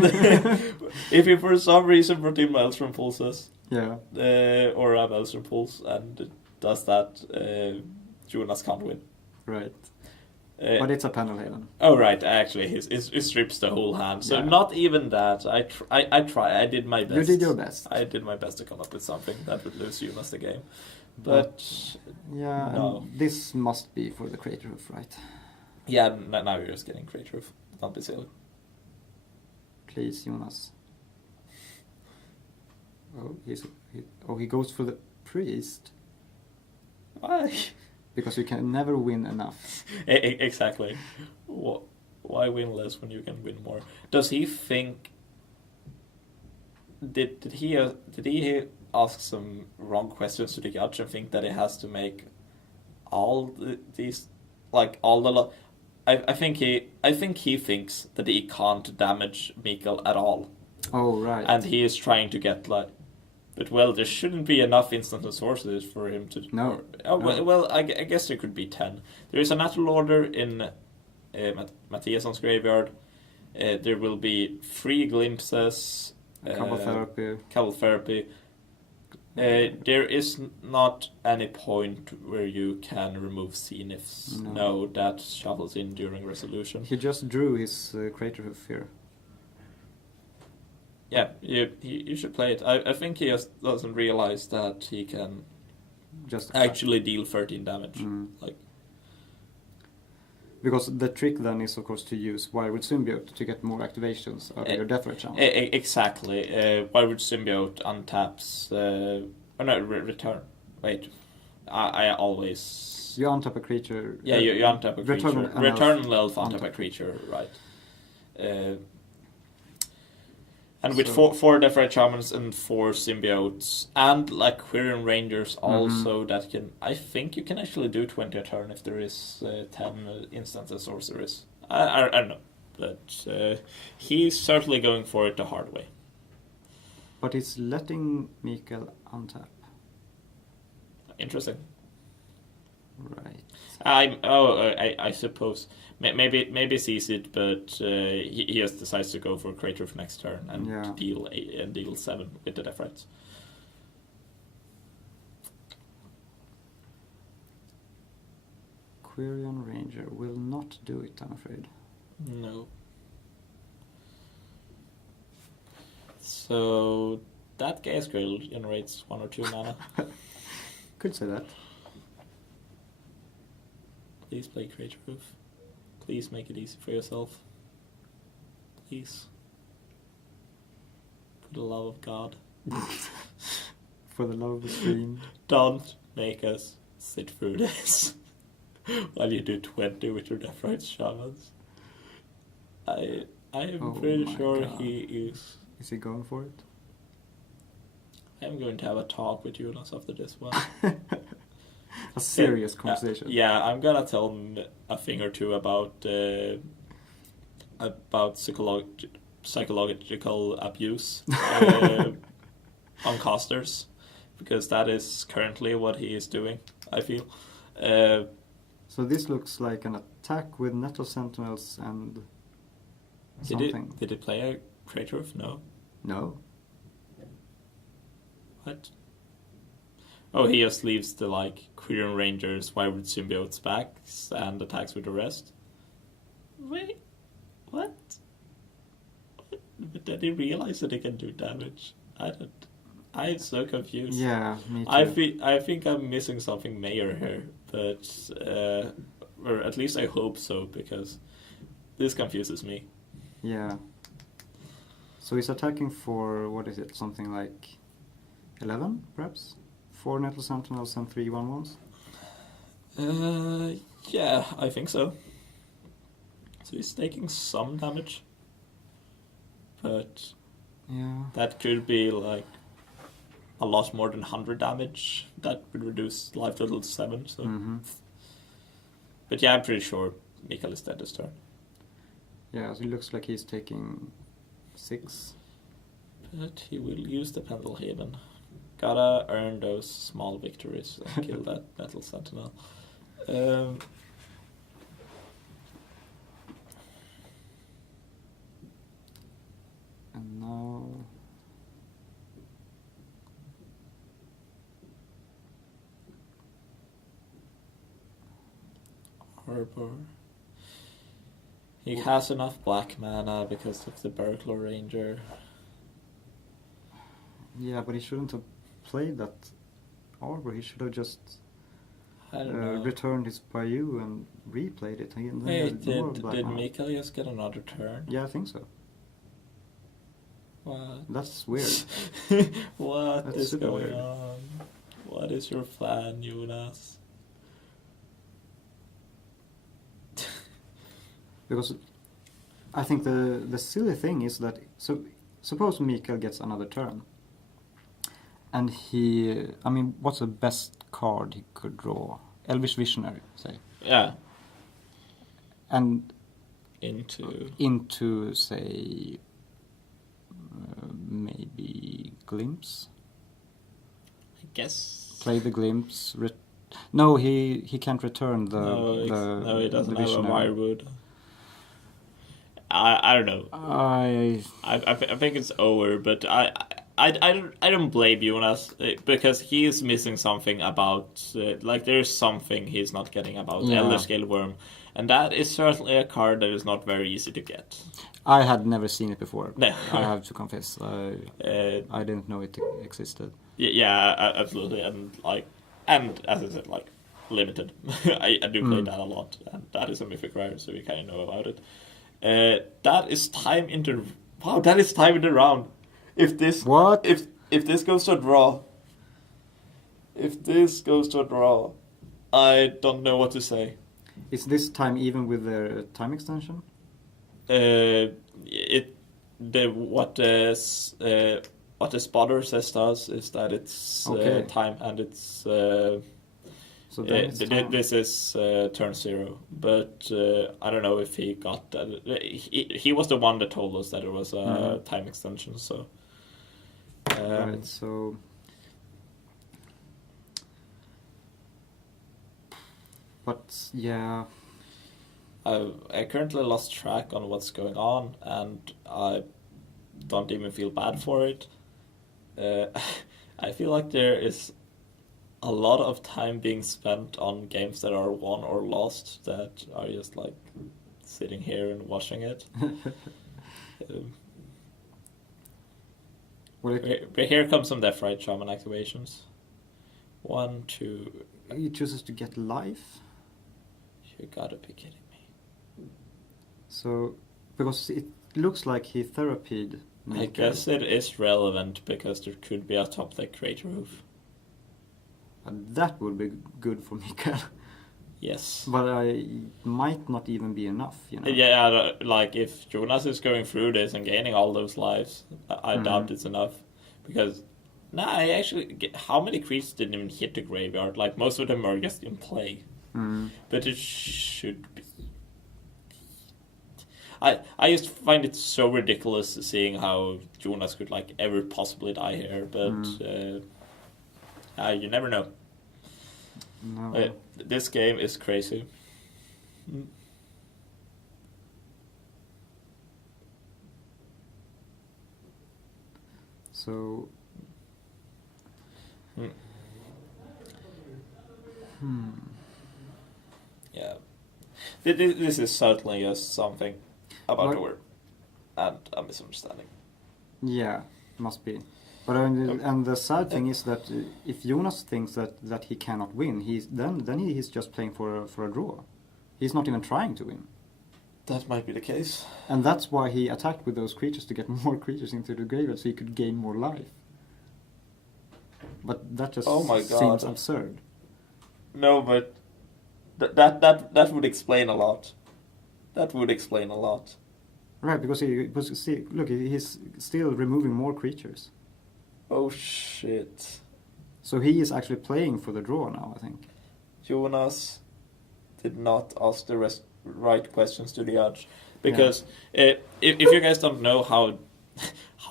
If he for some reason brought in Maelstrom Pulses, or a Maelstrom Pulse, and does that, Jonas can't win. Right. But it's a panel haven. Oh, right. Actually, it strips the whole hand. So not even that. I try. I did my best. You did your best. I did my best to come up with something that would lose Jonas the game. But no. This must be for the Crater Roof, right? Yeah, now you're just getting Crater Roof. Don't be silly. Please, Jonas. Oh, he goes for the priest. Why? Because you can never win enough. Exactly. Why win less when you can win more? Does he think? Did he ask some wrong questions to the judge and think that he has to make all these all the? I think he thinks that he can't damage Mikael at all. Oh right. And he is trying to get But well, there shouldn't be enough instant and sorcerers for him to. No. Well, I guess there could be 10. There is a natural order in Mathiasson's graveyard. There will be 3 glimpses. Cabal therapy. There is not any point where you can remove Zeniths. No, that shuffles in during resolution. He just drew his Crater Hoof here. Yeah, you should play it. I think he just doesn't realize that he can just actually deal 13 damage. Because the trick then is, of course, to use Wirewood Symbiote to get more activations out of your Death Ray channel. Exactly. Wirewood Symbiote untaps... return. Wait. I always... You untap a creature... Yeah, you untap a creature. Return an elf, untap a creature, right. And with 4 Death Ray Shamans and 4 Symbiotes, and like Quirion Rangers also, that can... I think you can actually do 20 a turn if there is 10 instances sorcerers. I don't know. But he's certainly going for it the hard way. But it's letting Mikael untap. Interesting. Right. I suppose maybe sees it, but he just decides to go for Crater of next turn and deal 7 with the Death Rights. Quirion Ranger will not do it, I'm afraid. No. So that Gas Grill generates 1 or 2 mana. Could say that. Please play Crater Roof. Please make it easy for yourself. Please. For the love of God. For the love of the stream. Don't make us sit through this while you do 20 with your Death Rights Shamans. I am pretty sure God. He is. Is he going for it? I'm going to have a talk with Jonas after this one. A serious conversation. Yeah, I'm gonna tell him a thing or two about psychological abuse on casters, because that is currently what he is doing, I feel. So this looks like an attack with Nettle Sentinels and something. Did it play a Crater Roof? No. No. What? Oh, he just leaves the Quirion Rangers, Wirewood Symbiotes back and attacks with the rest. Wait, what? But then he realized that he can do damage. I'm so confused. Yeah, me too. I think I'm missing something major here, but or at least I hope so, because this confuses me. Yeah. So he's attacking for, what is it, something like 11, perhaps? 4 Nettle Sentinels and 3 1/1s? Yeah, I think so. So he's taking some damage. But that could be a lot more than 100 damage. That would reduce life total to 7. So. But yeah, I'm pretty sure Mikael is dead this turn. Yeah, so it looks like he's taking 6. But he will use the Pendelhaven. Gotta earn those small victories and kill that Nettle Sentinel. And now... Harbor. He has enough black mana because of the Burglar Ranger. Yeah, but he shouldn't have played that Arbor. He should have just returned his Bayou and replayed it. Wait, did Mikael just get another turn? Yeah, I think so. What? That's weird. What is going on? What is your plan, Jonas? Because I think the silly thing is that, so suppose Mikael gets another turn. And what's the best card he could draw? Elvish Visionary, say. Yeah. And into say, maybe Glimpse? guess. Play the glimpse. No, he can't return the. No, he doesn't the have a visionary. wirewood. I don't know. I I think it's over, but I don't blame Jonas because he is missing something about like there's something he's not getting about Elder Scale Worm, and that is certainly a card that is not very easy to get. I had never seen it before. No. I have to confess. I didn't know it existed. Yeah, absolutely, and as I said, like limited. I do play that a lot, and that is a mythic rare, so we kind of know about it. That is time in the round. If this if this goes to a draw, I don't know what to say. Is this time even with the time extension? What the spotter says does is that it's time, and it's so time. this is turn 0. But I don't know if he got that. He was the one that told us that it was a time extension. So right. So. But yeah. I currently lost track on what's going on, and I don't even feel bad for it. I feel like there is a lot of time being spent on games that are won or lost that are just like sitting here and watching it. But here comes some Death Right Shaman activations. 1, 2. He chooses to get life? You gotta be kidding me. So, because it looks like he therapied Mikael. I guess it is relevant because there could be a top deck Crater Roof. And that would be good for Mikael. Yes. But it might not even be enough, you know? Yeah, like if Jonas is going through this and gaining all those lives, I doubt it's enough. Because, I actually, how many creatures didn't even hit the graveyard? Like, most of them are just in play. But it should be. I just find it so ridiculous seeing how Jonas could like ever possibly die here, but you never know. No. This game is crazy. So. Yeah. This is certainly just something about the word and a misunderstanding. Yeah, must be. But and the sad thing is that if Jonas thinks that he cannot win, he's just playing for a draw. He's not even trying to win. That might be the case. And that's why he attacked with those creatures to get more creatures into the graveyard so he could gain more life. But that just seems absurd. No, but that would explain a lot. That would explain a lot. Right, because he's still removing more creatures. Oh shit. So he is actually playing for the draw now, I think. Jonas did not ask the right questions to the judge. Because if you guys don't know how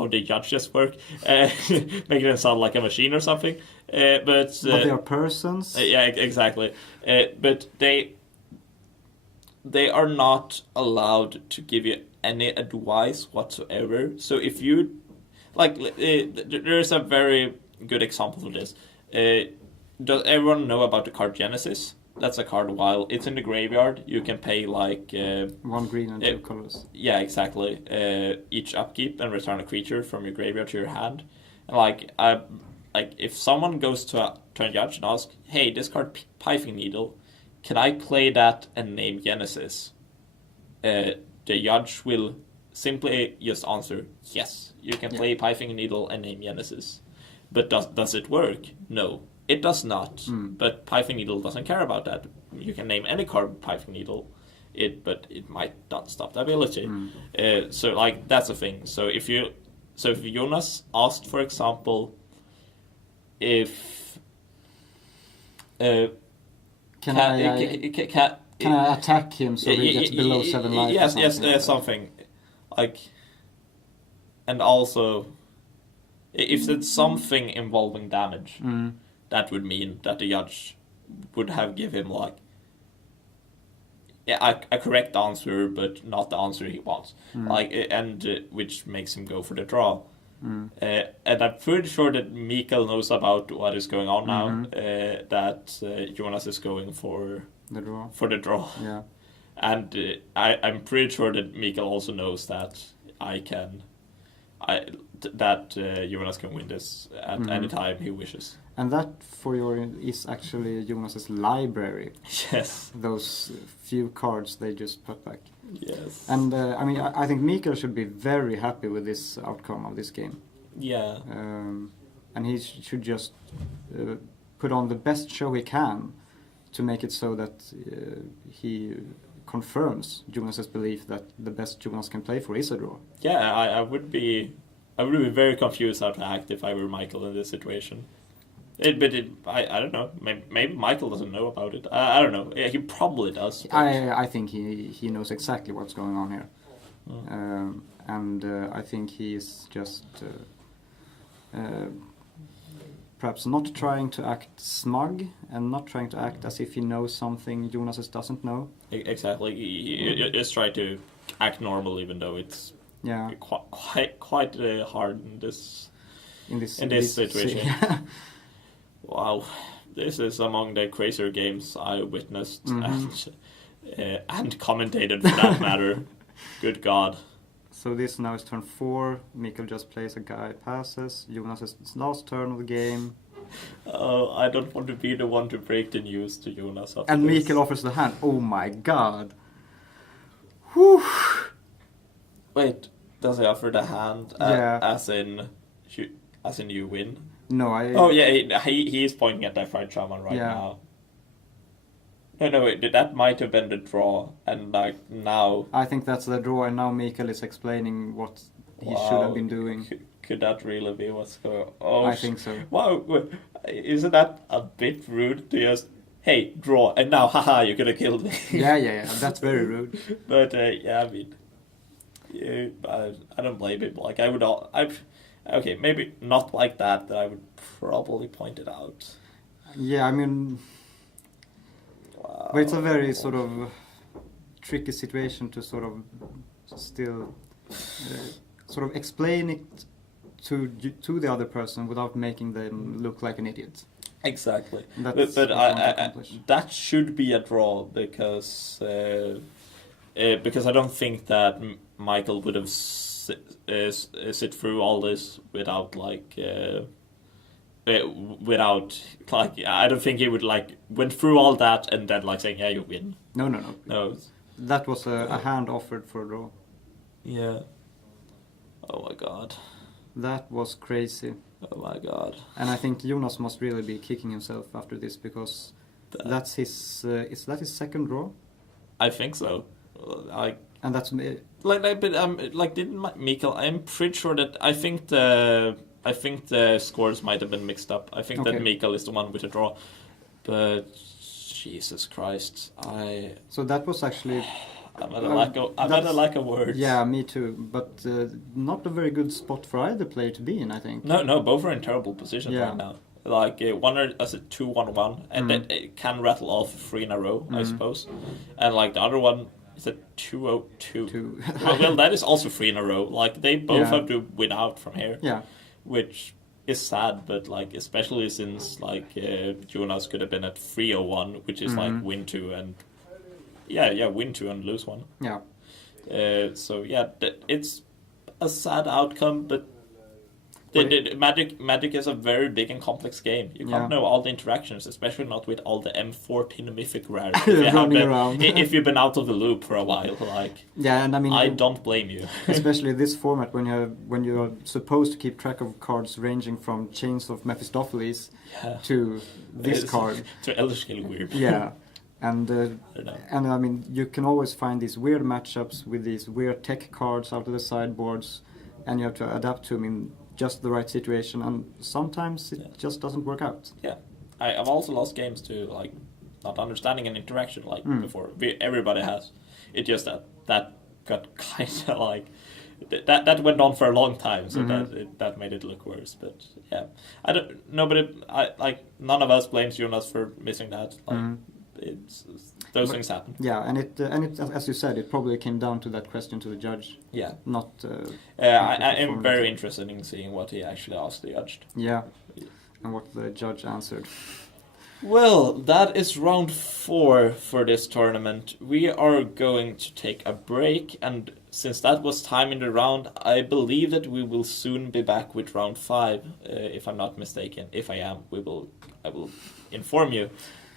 the judges work, making them sound like a machine or something. But they are persons. Yeah, exactly. But they are not allowed to give you any advice whatsoever. So if you there's a very good example for this. Does everyone know about the card Genesis? That's a card while it's in the graveyard, you can pay like 1 green and 2 colors. Yeah, exactly. Each upkeep and return a creature from your graveyard to your hand. And if someone goes to a judge and asks, "Hey, this card Piping Needle, can I play that and name Genesis?" The judge will simply just answer, "Yes, you can play Piping Needle and name Genesis." But does it work? No. It does not, but Piping Needle doesn't care about that. You can name any card Piping Needle, but it might not stop the ability. So that's a thing. So if Jonas asked, for example, if can I attack him so he gets below 7 life? Yes, something and also if it's something involving damage. that would mean that the judge would have give him like a correct answer, but not the answer he wants, which makes him go for the draw. And I'm pretty sure that Mikael knows about what is going on now. That Jonas is going for the draw. Yeah. And I'm pretty sure that Mikael also knows that Jonas can win this at any time he wishes. And that is actually Jonas's library. Yes. Those few cards they just put back. Yes. And I think Mikael should be very happy with this outcome of this game. Yeah. And he should just put on the best show he can to make it so that he confirms Jonas's belief that the best Jonas can play for is a draw. Yeah, I would be very confused how to act if I were Mikael in this situation. I don't know. Maybe Mikael doesn't know about it. I don't know. Yeah, he probably does. I think he knows exactly what's going on here. And I think he is just perhaps not trying to act smug and not trying to act as if he knows something Jonas doesn't know. Exactly. He just try to act normal, even though it's quite hard in this situation. Wow, this is among the crazier games I witnessed and commentated for that matter. Good God. So this now is turn 4. Mikael just plays a guy, passes. Jonas' last turn of the game. Oh, I don't want to be the one to break the news to Jonas. And Mikael offers the hand. Oh my God. Whew. Wait, does he offer the hand as in you win? No, Oh yeah, he is pointing at that fried shaman right now. No, wait, that might have been the draw, and like now. I think that's the draw, and now Mikael is explaining what he should have been doing. Could that really be what's going on? Oh, I think so. Wow, isn't that a bit rude to just, hey, draw, and now, haha, you're gonna kill me? Yeah, that's very rude. But I mean, I don't blame him. Like okay, maybe not like that, but I would probably point it out. Yeah, I mean, but it's a very sort of tricky situation to sort of still sort of explain it to the other person without making them look like an idiot. Exactly. But that should be a draw because I don't think that Mikael would have sit through all this without I don't think he would went through all that and then saying you win. No. That was a hand offered for a draw. Yeah. Oh my God. That was crazy. Oh my God. And I think Jonas must really be kicking himself after this because that's his is that his second draw? I think so. And that's didn't Mikael? I'm pretty sure that I think the scores might have been mixed up. I think that Mikael is the one with a draw, but Jesus Christ, So that was actually. I'm at a lack of words. Yeah, me too. But not a very good spot for either player to be in, I think. No, both are in terrible positions right now. One is a 2-1-1, and then it can rattle off 3 in a row, I suppose. And the other one is a 2-0-2. well, that is also 3 in a row. They both have to win out from here. Yeah. Which is sad, but especially since Jonas could have been at 3-0-1, which is win 2 and win 2 and lose 1. Yeah. It's a sad outcome, but Magic is a very big and complex game. You can't know all the interactions, especially not with all the M14 mythic rares. If you've been out of the loop for a while, and I mean, I don't blame you. Especially this format when you are supposed to keep track of cards ranging from Chains of Mephistopheles to this card. To Elderskill weird. Yeah. And I mean, you can always find these weird matchups with these weird tech cards out of the sideboards, and you have to adapt to them in just the right situation, and sometimes it just doesn't work out. Yeah, I've also lost games to not understanding an interaction before. Everybody has. It's just that got kind of that went on for a long time, so Mm-hmm. that made it look worse. But yeah, I don't. Nobody, none of us blames Jonas for missing that. Like, Mhm. it's those things happen. Yeah, and it as you said, it probably came down to that question to the judge. Yeah. Not. I am performed very it. interested in seeing what he actually asked the judge. Yeah, and what the judge answered. Well, that is round 4 for this tournament. We are going to take a break, and since that was time in the round, I believe that we will soon be back with round 5, if I'm not mistaken. If I am, I will inform you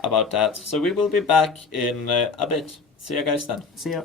about that. So we will be back in a bit. See you guys then. See ya.